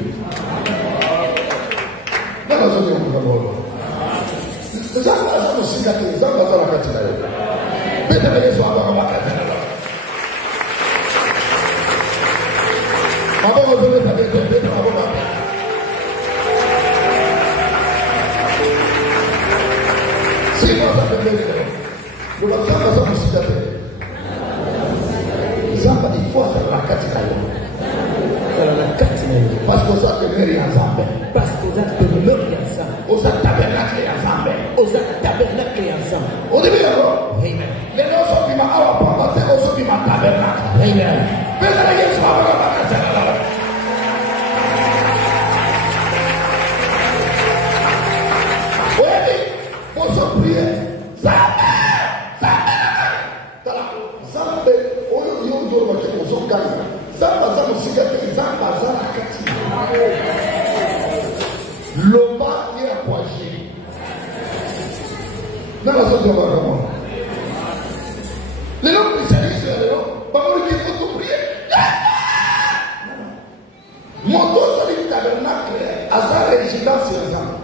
Parce que ça te mérite ensemble. Parce que ça te mérite ensemble. Aux tabernacle ensemble. Aux tabernacle ensemble. Au début alors. Amen. Les gens sont qui m'a pas c'est aussi qui m'a tabernacle. Amen. Mais ça les gens sont pas oui, pour se prier. L'oma est à poiger. Dans la zone de Maramon. Les gens qui s'agissent là, les gens, il faut tout prier. Mon dos sur le tabernacle, à sa résidence ensemble.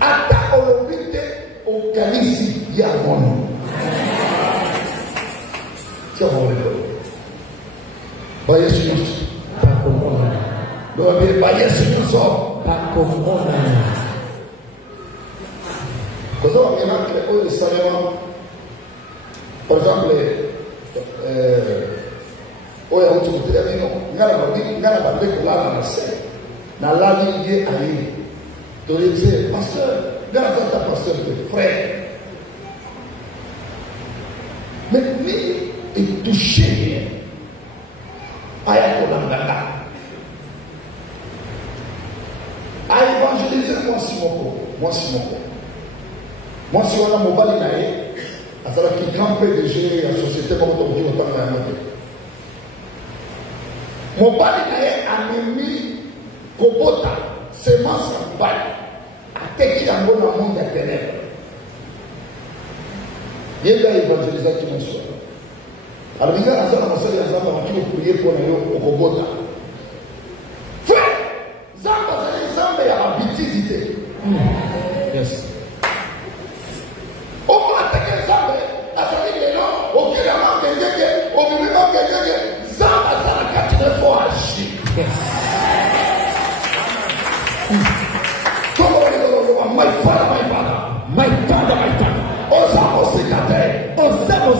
Atta olobite au Kalisi, il y a mon nom. Tiens, on va le faire. Voyez ce que c'est. Voyez ce que c'est. Par exemple, frère, mais ni est touché à évangéliser moi si on a mon bali à savoir qui grand PDG la société comme on dit autant de la moitié. Mon bali a mis Kobota, semence en bali, à teki en bon monde à ténèbres. Il y a des évangélisateurs qui m'ont soif. Alors, il y a des gens qui ont prié pour aller au Kobota. Frère, Zamba, c'est la bêtisité. Yes. Au moins, c'est Zamba, à ce niveau, au Kéraman, au Mimimam, Zamba, ça n'a qu'à tirer fort agir. Comment on dit, my father. Osama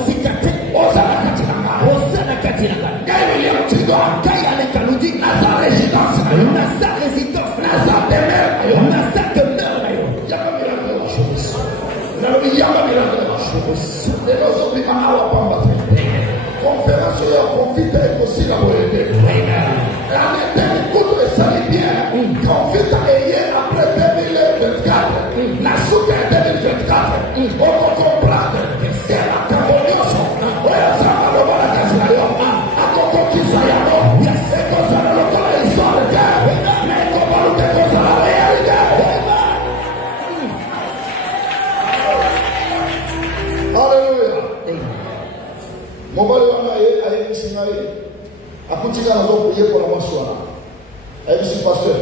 Sikate. Osana Katinaka. Kaya Kaludi. Nasa résidence. Nasa demeure. Nasa demeure. Yama miracle. Les gens qui m'ont à Pamba. Conférence confite aussi la volonté. La écoute et ça est bien. Confite et après 2024. La soupe 2024. On va comprendre. C'est la carbonation. Ouais, ça va le voir à Casimir. À Coco Kisaya. mobali wana ayebisi ngai akutika nazopriye pour la moissoir ayebisi pasteur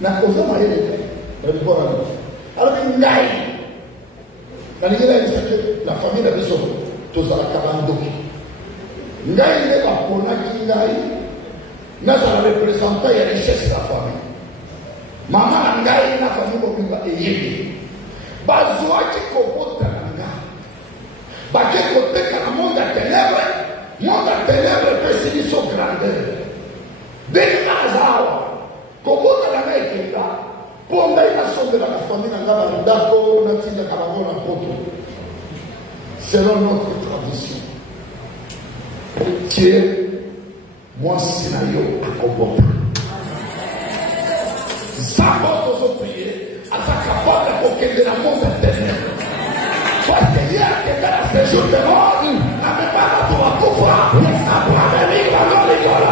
na oza mayele te nalipona alobi ngai nalingi nayebisa ke na famille na biso tozalaka bandoki ngai nde baponaki ngai nazala représentant ya richesse ya famille mama na ngai na famille mobimba eyebi bazwaki kobota na nga bake koteka na monde ya ténèbre epesi biso grandeur ndenge naza awa kobota na ngai ekenda mpo ngai nasombelaka famille na nga bandako natindaka bango na poto selon notre tradition tie mwasi na yo akobota nzambe tozopriye aza capable kokende na monde ya ténèbre parce que ye akenda na séjour de mort amema bato bakufa apramemi bango likolo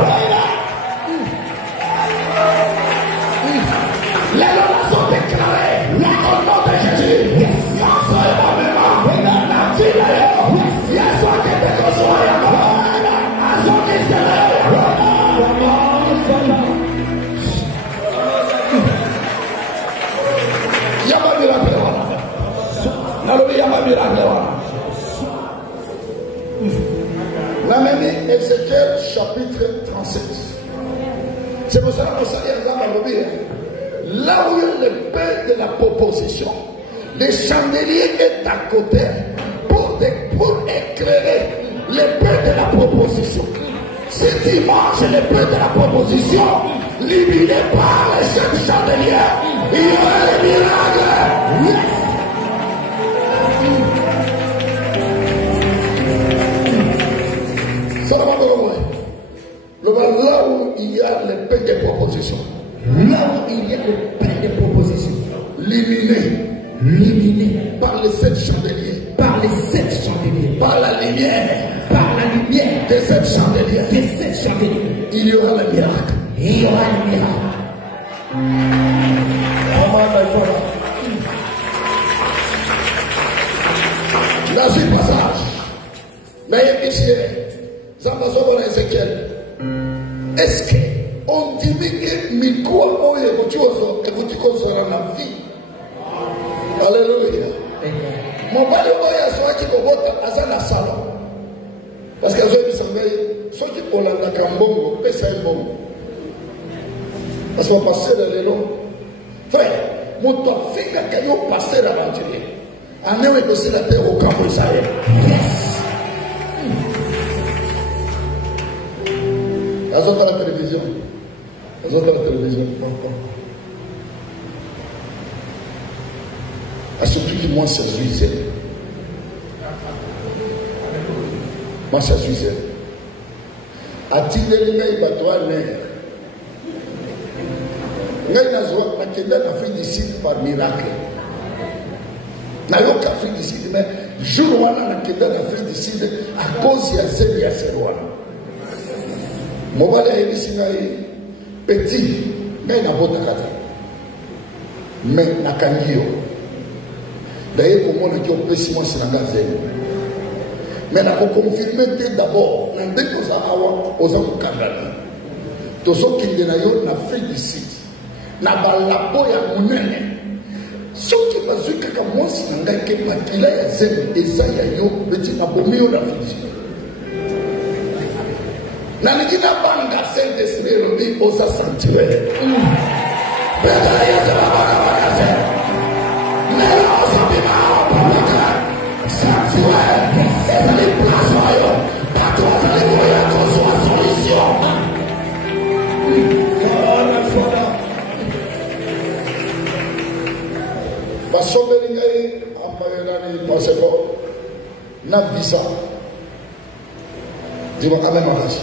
lelo nazodéclare au nom de Jésus nyonso ebamema na ntina yo yesu akende kozwa yango azongisela yaba miracle wana nalobi yaba miracle wana namemi Ézéchiel chapitre 37. C'est pour ça que ça y est, là où il y a le pain de la proposition, le chandelier est à côté pour éclairer le pain de la proposition. Si tu manges le pain de la proposition, illuminé par le seul chandelier, il y aura le miracle. Yes. Là où il y a le pain de proposition, là où il y a le pain de proposition, illuminé par les 7 chandeliers, par la lumière de 7 chandeliers, il y aura le miracle. Dans ce passage, Ézéchiel, est-ce qu'on dit que Mikoa écoute la vie? Alléluia. Mon père est soit qui est à la salon. Parce que je suis soit qui est pour la Cambongo, c'est un bon. Parce qu'on passe dans les noms. Frère, mon toit fait qu'il y a passé l'aventurier. En ayant aussi la terre au camp Israël. Yes. Les autres à la télévision. À surtout qui moi c'est Suisse. Moi c'est Suisse. A-t-il les gars il va droit l'air. Ngai nazwa pakenda na Afrique du Sud par miracle. Na yo Afrique du Sud mais jour wana na kenda na Afrique du Sud à cause ya zeli ya serwana. Mobali ayebisi ngai petit ngai nabotaka te mais nakangi yo daye komona ki opesi mwasi na nga zeli mais nakokonfirme te d'abord na ndenge oza awa oza kokangana tozokende na yo na Afrique du Sud na balabo ya monene soki bazwi kaka mwasi na ngai ke makila ya zeli eza ya yo beti nabomi yo na Afrique du Sud. Nanikina banga Saint-Esprit lobi osa sanctuaire. Beta yete banga banga se. Nela osa bima opalaka sanctuaire. Eza li place ayo. Pato eza li koya kozwa solution. Fola. Basombeli ngai ampayelani paseko na visa. Dis-moi amen mariage.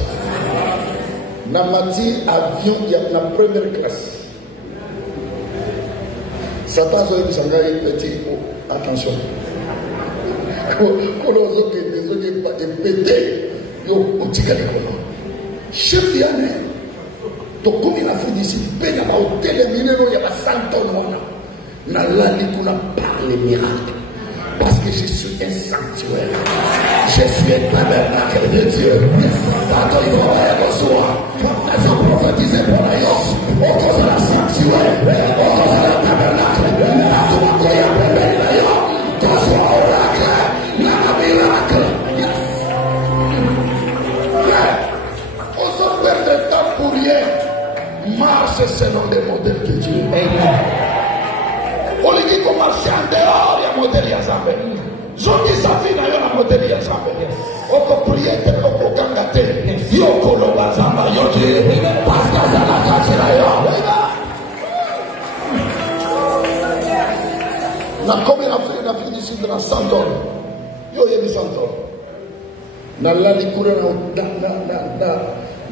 Namati avion il y a la première classe. Ça passe au Sangai petit attention. Kolozo que des autres pas pété yo otikali kono. Chef yane to komi na Afrique du Sud pe na hôtel minero ya ba santo mona. Na lali kuna parler miracle parce que je suis un sanctuaire. Je suis un tabernacle de Dieu. Quand il faut aller au soir, elles ont prophétisé pour la yos, au cause de la sanctuaire, au cause de la tabernacle. La soie qu'il y a pour la yos, ton soir oracle, la miracle. On se perd de temps pour rien. Marche selon les modèles de Dieu. On dit qu'on marche en dehors, il y a un modèle de Zambé. Zoki safi na yo na modeli ya Zambé. Oko priete oko kangate. Yo koloba Zamba yoje. Pasta zala kachira yo. Na komi na fini d'ici de la Santor. Yo yebi Santor. Na lali kura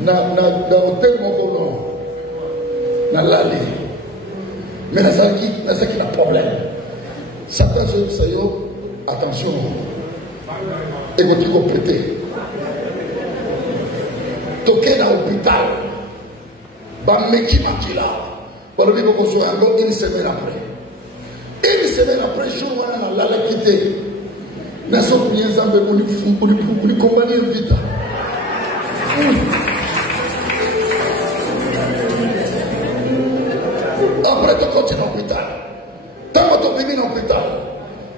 na hotel mokono. Na lali. Mais na zaki na problème. Certains se disent yo. Attention, et vous dites péter. Toqué dans l'hôpital, Bamekima-Kila, une semaine après. Une semaine après, je suis allé quitter. Nous sommes bien ensemble pour nous combattre vite. Après, tu continues à l'hôpital. Tant que tu es à l'hôpital,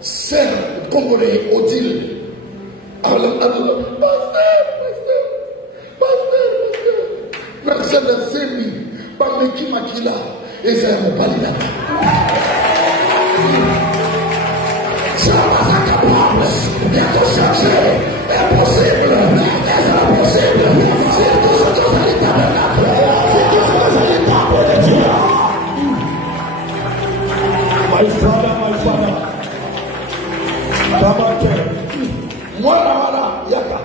c'est Congolais, Odile. Alors, pasteur, la famille, Bameki Makila, et c'est un palina. Ça va être capable, bientôt chercher, impossible, est-ce impossible, c'est tout ce que vous allez tabernacle, c'est tout ce que vous allez tabernacle de Dieu. My father. Voilà, yaka.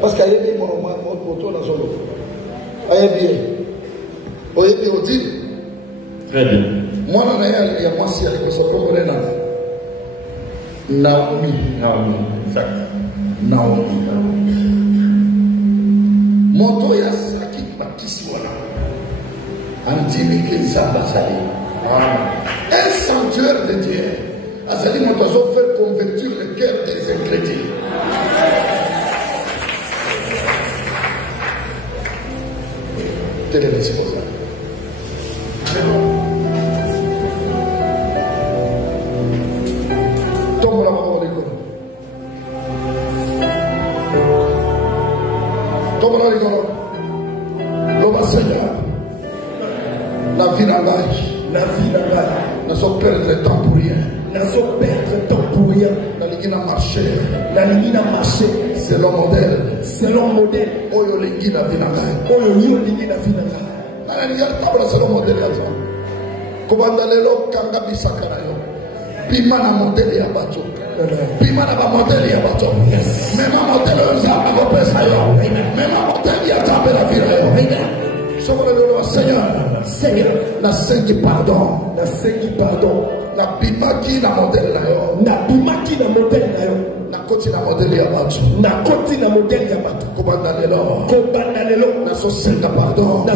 Parce qu'il y a des motos dans son lot. Il y a des très bien. Moi, il y a moi, si elle est comme Naomi. Exact. Naomi. Moto ya saki patisi wana. Antimi Kizaba Zali. Un sanctuaire de Dieu. Azali Motozo fait convertir le cœur des incrédules. Quel est le supposé? Tombe la parole de Dieu. Tombe la rigolo. L'homme Seigneur. La vie n'a pas. La vie n'a pas. Ne sont perdre de temps pour rien. Ne sont perdre temps pour rien. La ligne a marché. La ligne a marché. C'est le modèle. C'est le modèle. Oyo lingi na vinanga. Oyo lingi na vinanga. Na ligne a tabla c'est le modèle ya toi. Kobanda lelo kanga bisaka na yo. Bima na modèle ya bato. Bima na ba modèle ya bato. Même modèle ya ba pesa yo. Même modèle ya tabe la vie yo. Seigneur, la Saint qui pardon, la bimaki la modèle là yo, na bimaki la modèle là yo, na koti la modèle ya bato, kobanda lelo, na so senga pardon, na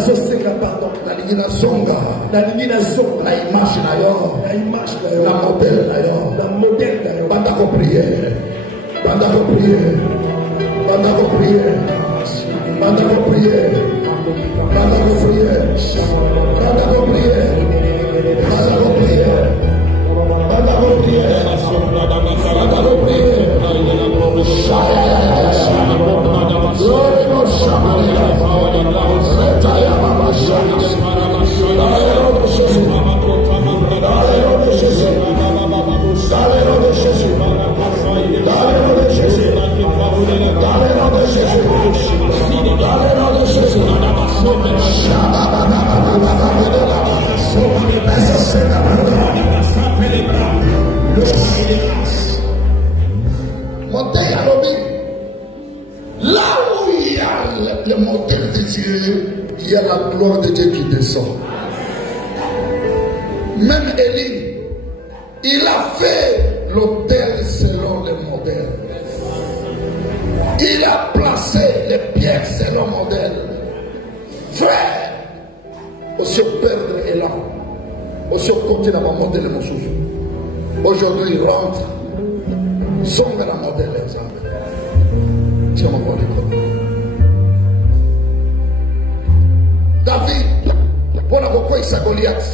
lingina zonga, na image na yo, na modèle là yo, banda ko prier, banda ko prier. Là où il y a le modèle de Dieu, il y a la gloire de Dieu qui descend. Même Élie, il a fait l'autel selon le modèle. Il a placé les pierres selon le modèle. Frère, aussi perdre élan, aussi continuer à monter le monsouche. Aujourd'hui, il rentre Songa la modèle exemple. Tiens mon bon David, pour la quoi ça Goliath.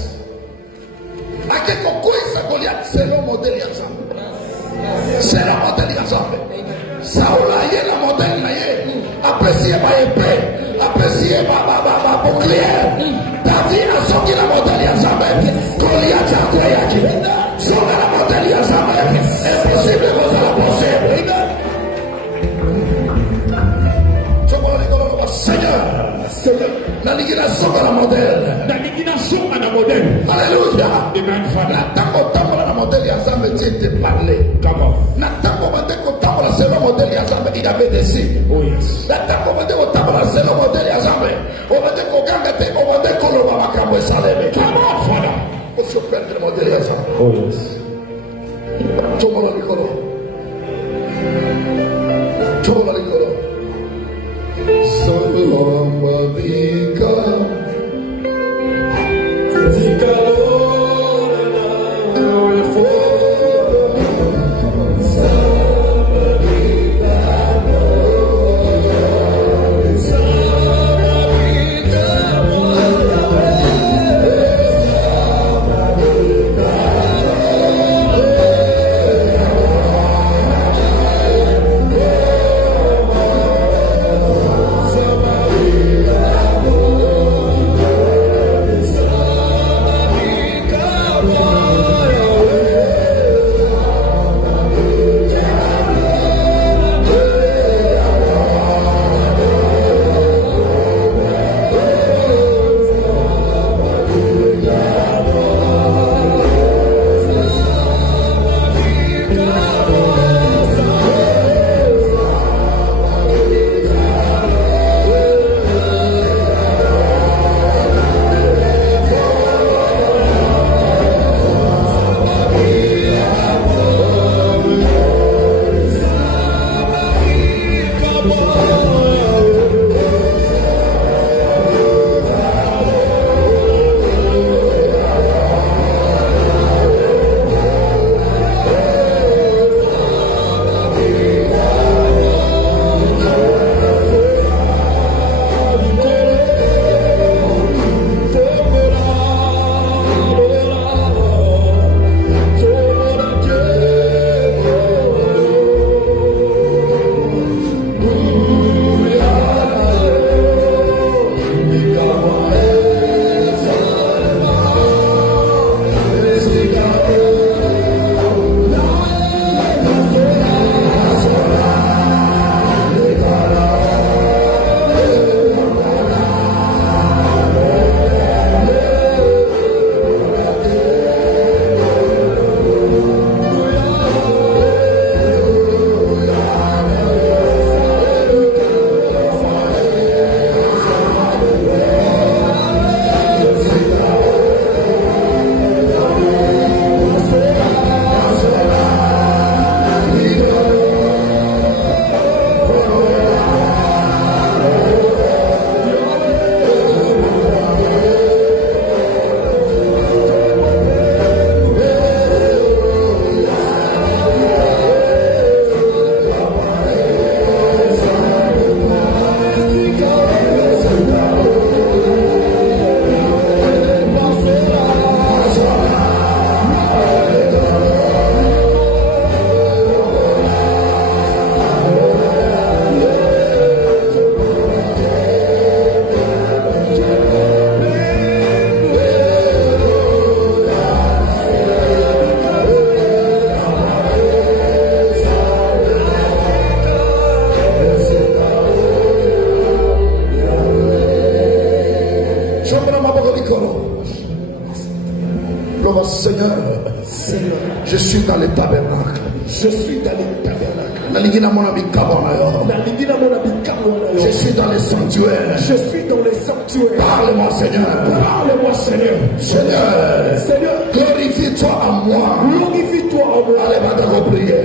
À quel quoi ça Goliath, c'est le modèle exemple. C'est le modèle exemple. Saoul a eu la modèle là, apprécié par épée, apprécié par bouclier. David a sorti la modèle exemple. Goliath a quoi qui sur la modèle exemple. Impossible de la possible. Seigneur, la liquidation de la modèle. La liquidation de la modèle. Alléluia. La tango tango la modèle Yazam était parlé. La tango tango la seule modèle Yazam il avait des signes. La tango tango la seule modèle Yazam. On va dire qu'on gagne, on va dire qu'on va macabre salé. Comment voilà? On se fait le modèle Yazam. Oh yes. Tout le monde a l'école. Tout le monde a l'école. Seigneur, je suis dans le tabernacle. Je suis dans le tabernacle. Je suis dans les sanctuaires. Je suis dans les sanctuaires. Parle-moi, Seigneur. Parle-moi, Seigneur. Seigneur, glorifie-toi à moi. Glorifie-toi à moi. Allez, va te prier.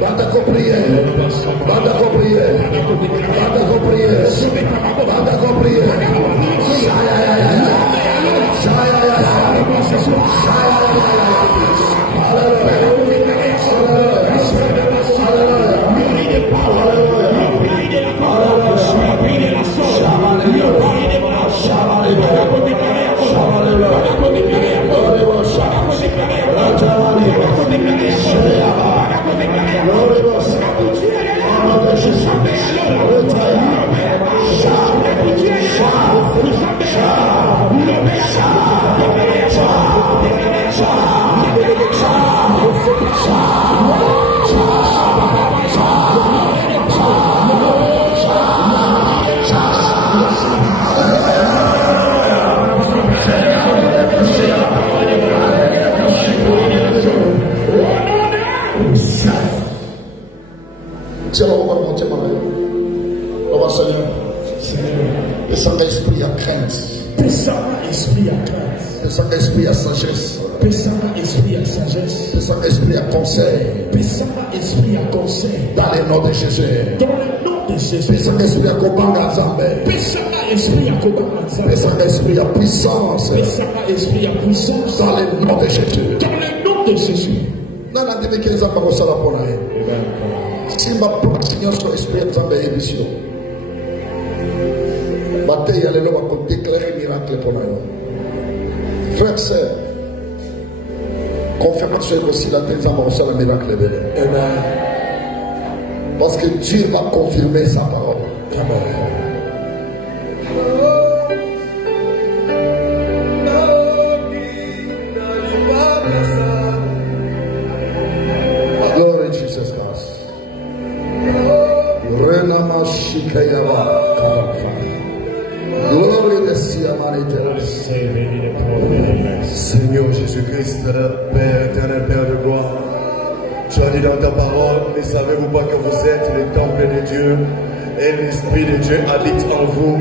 Va te prier. Va te prier. Va te prier. Va te prier. Tiens, on va monter maintenant. On va Seigneur. Et sans esprit à crainte. Et sans esprit à crainte. Et sans esprit à sagesse. Et sans esprit à sagesse. Et sans esprit à conseil. Et sans esprit à conseil. Dans le nom de Jésus. Dans le nom de Jésus. Et sans esprit à combat à Zambé. Et sans esprit à combat à Zambé. Et sans esprit à puissance. Et sans esprit à puissance. Dans le nom de Jésus. Dans le nom de Jésus. Non, non, dis-moi qu'ils ont pas reçu la parole. Si ma Seigneur sur l'esprit de Zambé est ici. Bataille, allez, on va déclarer miracle pour nous. Frère, sœur, confirmation aussi la tête en reçu le miracle. Amen. Parce que Dieu va confirmer sa parole. Amen. Glory to Jesus Christ. Renama Shikayaba. Glory de Siamanite. Seigneur Jésus-Christ, Père éternel, Père de gloire, tu as dit dans ta parole, ne savez-vous pas que vous êtes le temple de Dieu et l'Esprit de Dieu habite en vous.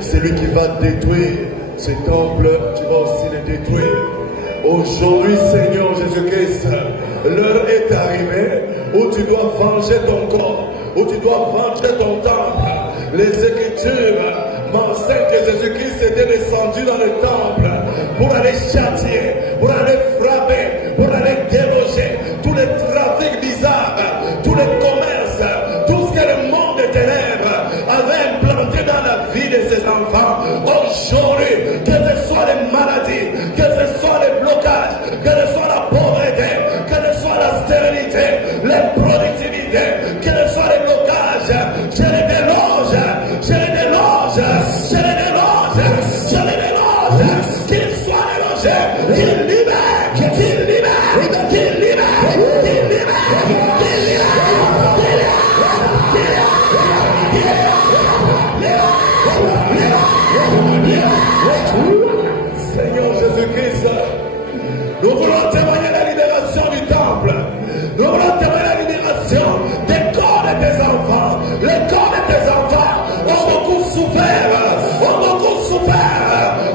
Celui qui va détruire ce temple, tu vas aussi le détruire. Aujourd'hui, Seigneur Jésus-Christ, l'heure est arrivée où tu dois venger ton corps, où tu dois venger ton temple. Les Écritures m'enseignent que Jésus-Christ était descendu dans le temple pour aller châtier, pour aller frapper, pour aller déloger tous les trafics bizarres, tous les commerces, tout ce que le monde des ténèbres avait implanté dans la vie de ses enfants. Aujourd'hui, que ce soit les maladies, que ce soit les blocages, que ce soit la pauvreté, que ce soit la stérilité, l'improductivité, que ce soit les blocages, je les déloge, je les déloge, je les déloge, je les déloge, qu'ils soient délogés, qu'ils libèrent, qu'ils libèrent, qu'ils libèrent, qu'ils libèrent, qu'ils libèrent. Seigneur Jésus-Christ, nous voulons témoigner la libération du temple. Nous voulons témoigner la libération des corps de tes enfants. Les corps de tes enfants ont beaucoup souffert,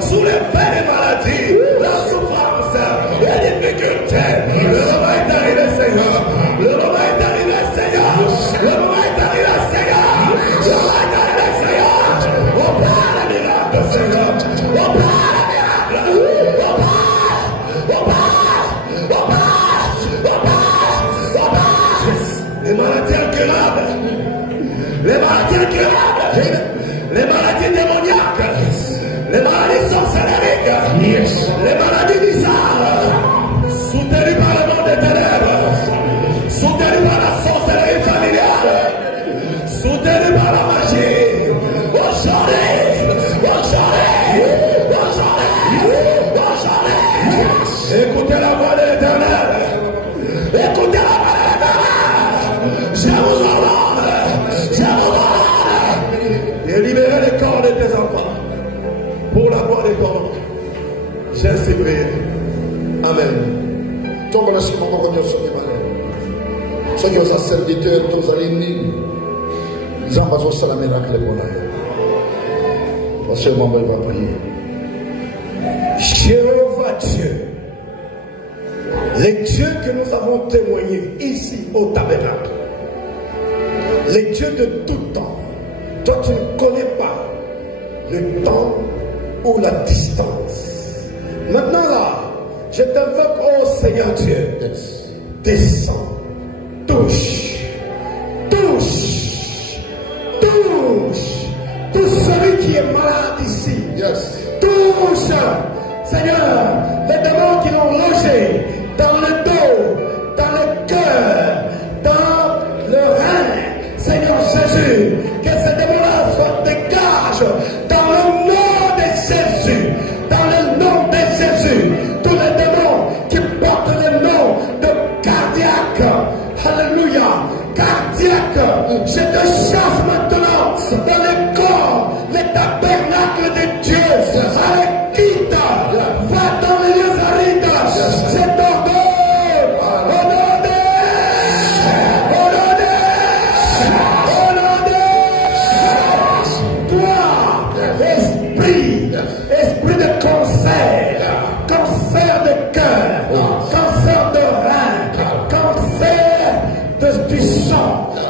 sous l'effet des maladies, la souffrance, les difficultés. Le moment est arrivé, Seigneur. Le moment est arrivé, Seigneur. Le moment est arrivé, Seigneur. Le moment est arrivé, Seigneur. On parle de miracle, Seigneur. On parle de miracle. Les maladies incurables, les maladies incurables, les maladies démoniaques, les maladies sorcellériques, les maladies bizarres, soutenues par le monde des ténèbres, soutenues par la sorcellerie familiale, soutenues par la magie. Aujourd'hui, écoutez la voix de l'Éternel, écoutez la voix de l'Éternel. Je vous ordonne et libérer les corps de tes enfants pour la voix des corps. J'ai ainsi prié. Amen. Tombe le Seigneur, mon Dieu, sur les malades. Seigneur, sa serviteur, tous les lignes, ils ont besoin de la miracle pour nous. Parce que mon Dieu va prier. Jéhovah Dieu, les dieux que nous avons témoignés ici au tabernacle, les dieux de tout temps, toi tu ne connais pas le temps ou la distance. Maintenant là, je t'invoque, oh Seigneur Dieu, descends, touche, celui qui est malade ici, touche, Seigneur, les démons qui l'ont logé dans le dos, dans le cœur, dans le rein, Seigneur Jésus, que ces démons-là soient dégagés dans le nom de Jésus, dans le nom de Jésus, tous les démons qui portent le nom de cardiaque, alléluia, cardiaque, je te chasse maintenant dans le corps, le tabernacle de Dieu, avec quitte, va dans les arides, je t'ordonne, au nom de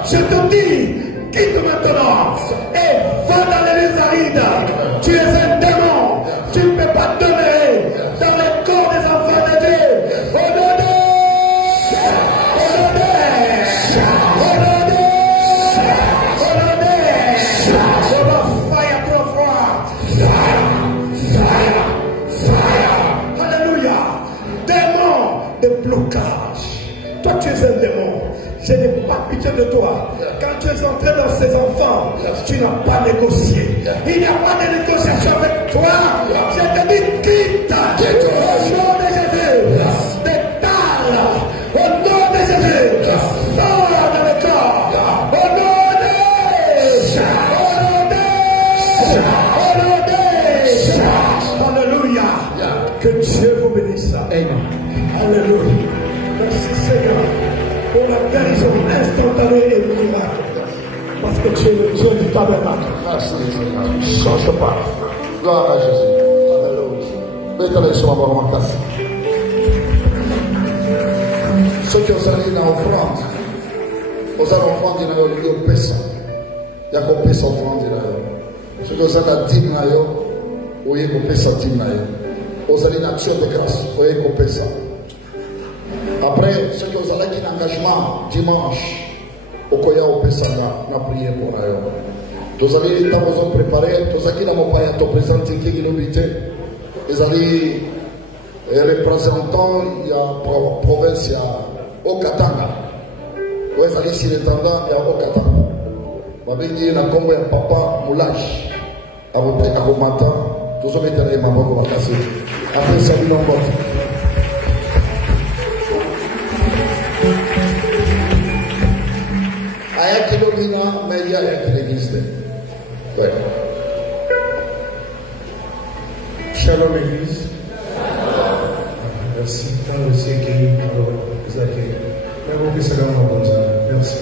Je te dis, quitte maintenant et va dans les lieux arides. Tu es un démon. Tu ne peux pas demeurer dans le corps des enfants de Dieu. Au nom de blocage. Toi, tu es un démon. Je n'ai pas pitié de toi. Quand tu es entré dans ces enfants, tu n'as pas négocié. Il n'y a pas de négociation avec toi. Je te dis, quitte. Au nom de Jésus. Détale. Au nom de Jésus. Sors dans le corps. Au nom de. Alléluia. Que Dieu vous bénisse. Amen. Alléluia. Merci Seigneur pour la guérison instantanée et le miracle. Parce que tu es le Dieu du tabernacle. Merci Seigneur. Ne change pas. Gloire à Jésus. Alléluia. Mettez-les sur la barre en casse. Ceux qui ont allé dans l'offrande, vous avez l'offrande, il y a le pesa. Il y a qu'on pesa l'offrande. Ceux qui ont allé la dîme, vous avez qu'on pesa la dîme. Vous allez une action de grâce, vous avez qu'on pesa. Après, ceux qui ont un engagement dimanche, au Koya au Pessana, on a prié pour eux. Vous allez vous préparer, vous allez vous présenter qui est l'obité. Vous allez représentants, il y a province, il y a Okatanga. Vous allez ici les tendants, il y a Okatanga. Vous allez dire, il y a Congo, il y a Papa Moulage. À vos matins, tous les métallés, les mamans vont passer. Après, ça vient en bas. Aya kilomina media ya l'église. Ouais. Shalom l'église. Merci pour le sécurité pour les accueils. Merci.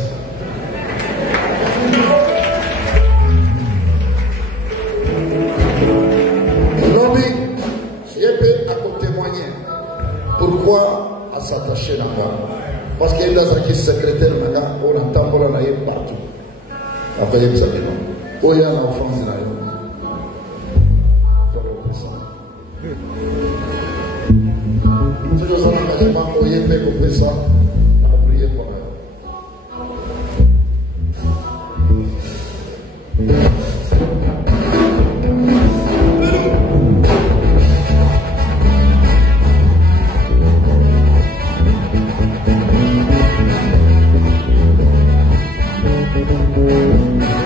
Lobby, je peux à témoigner. Pourquoi à s'attacher là-bas? Parce qu'il y a des secrétaires maintenant, on entend partout. Après, il y a des gens. Il y a un enfant qui est si nous avons un engagement, on y peut couper ça. On va prier pour eux. Thank you.